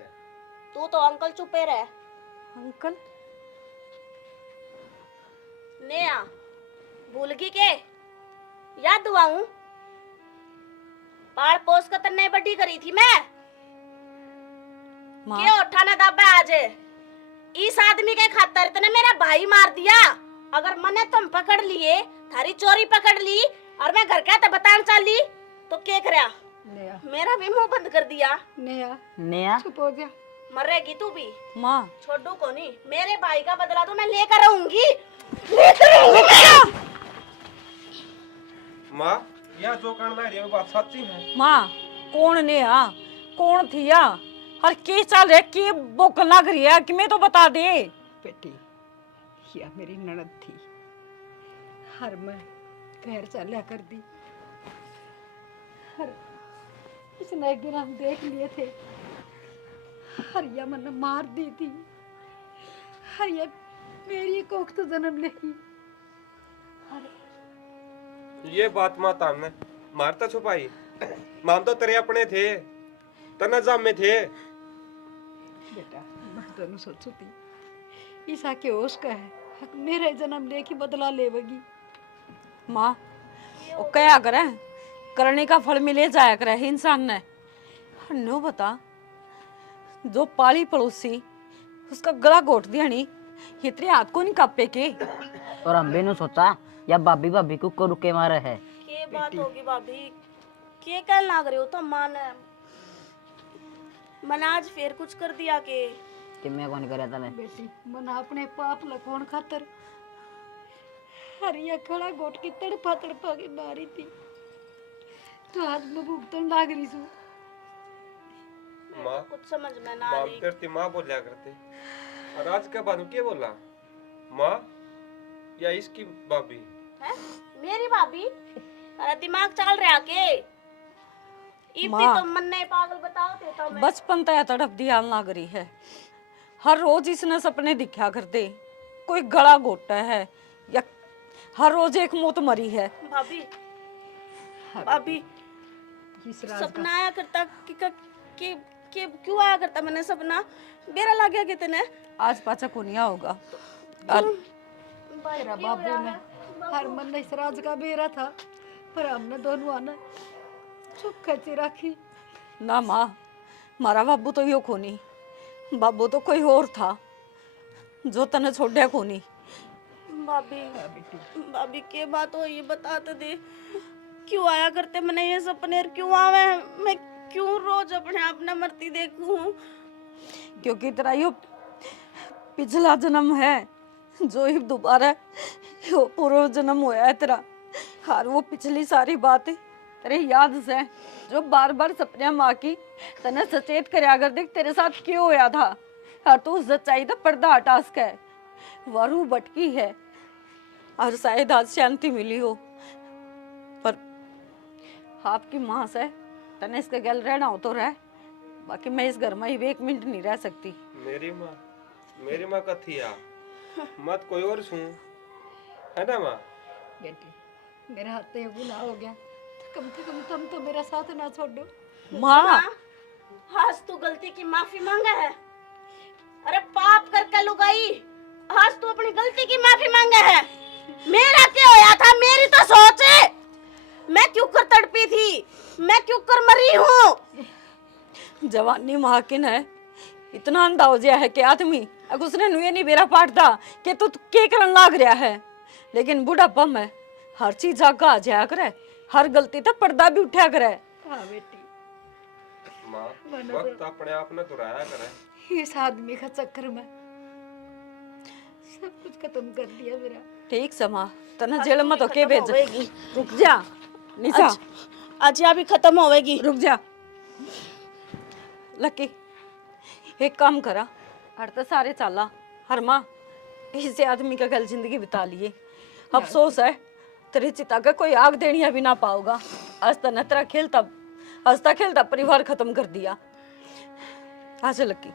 तू तो अंकल चुपे रह। अंकल नेहा भूल गई के? याद दुआऊं पाल पोस कर तन्ने बड्डी करी थी मैं। माँ के उठाना दबा आज इस आदमी के खातर तने मेरा भाई मार दिया। अगर मने तुम पकड़ लिए, थारी चोरी पकड़ ली और मैं घर का तो बतान चली तो के करया? नया मेरा भी मुंह बंद कर दिया। नया नया चुप हो जा। मरेगी तू भी, माँ छोड़ू को नहीं। मेरे भाई का बदला तो मैं लेकर रहूंगी। माँ यह जो करना लग रही है वो बात सच्ची है? माँ कौन ने या कौन थी या और के चल रहा के बोक लग रही है कि मैं तो बता दे। बेटी या मेरी ननद थी, हर मैं घर चला कर दी। हर इसने एक दिन हम देख लिए थे, हरिया मन मार दी थी। हरिया मेरी कोख तो जन्म लेगी। ये बात माँ तामने मारता छुपाई। माम तो तेरे अपने थे, तना जाम में थे। बेटा मैं दोनों सोचू थी ईसा के होश का है, हक मेरे जन्म लेके बदला लेवगी। माँ वो क्या करे, करने का फल मिले जाया करे इंसान ने। नो बता जो पाली पड़ोसी उसका गला घोट दिया नहीं, इतने हाथ को नहीं कापे के। और अम्बे ने सोचा या भाभी भाभी को रुके मारे है। के बात होगी भाभी? के कह लाग रहे हो तो मान मैंने आज फिर कुछ कर दिया कि मैं कौन करे तने बेटी मना अपने पाप लकोण खातर हरिया खड़ा गोट की तड़पा के मारी थी तो आज मैं भुगतन लाग रही हूँ। माँ कुछ समझ में ना आ माँ रही। करती माँ बोलिया करते और आज क्या बानू क्या बोला माँ या इसकी भाभी है मेरी भाभी? अरे दिमाग चल रहा के इतनी माँ। तो मन नहीं पागल बताओ थे तो मैं बचपन तय तड़प दिया ना करी है। हर रोज इसने सपने दिखा करते, कोई गला घोटा है या हर रोज एक मौत मरी है। भाभी भाभी सपना आया करता कि क्यों आया करता मैंने सपना बेरा लग गया कितने आज पाचा को नहीं होगा। और तेरा बाबू ने हर मन इस राज का बेरा था पर हमने दोनों आना चुप खची रखी। ना माँ, मारा बाबू तो यो कोनी, बाबू तो कोई और था जो तने छोड़या कोनी। भाभी भाभी के बात हो ये बता तो दे क्यों आया करते मैंने ये सपने और क्यों आवे मैं क्यों रोज अपने आप न मरती देखूं। क्योंकि तेरा यो पिछला जन्म है जो ही दोबारा यो पूर्व जन्म होया है तेरा। हर वो पिछली सारी बातें तेरे याद से जो बार बार सपने माँ की तने सचेत करया कर देख तेरे साथ क्यों होया था। और तू सच्चाई तो पर्दा हटा सके वरू भटकी है और शायद आज शांति मिली हो पर आपकी माँ से तने इसके गल रहना हो तो रह, बाकी मैं इस घर में ही एक मिनट नहीं रह सकती। मेरी माँ का थी या मत कोई और सुन है ना माँ। बेटी मेरे हाथ से गुनाह हो गया तो कम से कम तुम तो मेरा साथ ना छोड़ो। माँ आज तू गलती की माफी मांगा है। अरे पाप करके लुगाई आज तू अपनी गलती की माफी मांगा है। मेरा क्या होया था मेरी तो सोच है। मैं क्यों कर तड़पी थी मैं क्यों कर मरी हूँ। जवानी महाकिन है इतना अंधा हो गया है कि आदमी अगर उसने नुए नहीं बेरा पाटता कि तू के करन लाग रहा है। लेकिन बुढ़ापा में हर चीज आगा आ जाया करे, हर गलती तो पर्दा भी उठा करे। हाँ बेटी माँ वक्त अपने आप ने दुराया करे। इस आदमी का चक्कर में सब कुछ खत्म कर दिया मेरा। ठीक समा तना जेल में तो के भेज। रुक जा निशा, आज यहाँ भी खत्म होवेगी। रुक जा लकी, एक काम करा हर तो सारे चाला हर माँ इसे आदमी का कल जिंदगी बिता लिए। अफसोस है तेरी चिता का कोई आग देनिया भी ना पाओगा। हंसता नतरा खेलता हंसता खेलता परिवार खत्म कर दिया। आ जा लकी।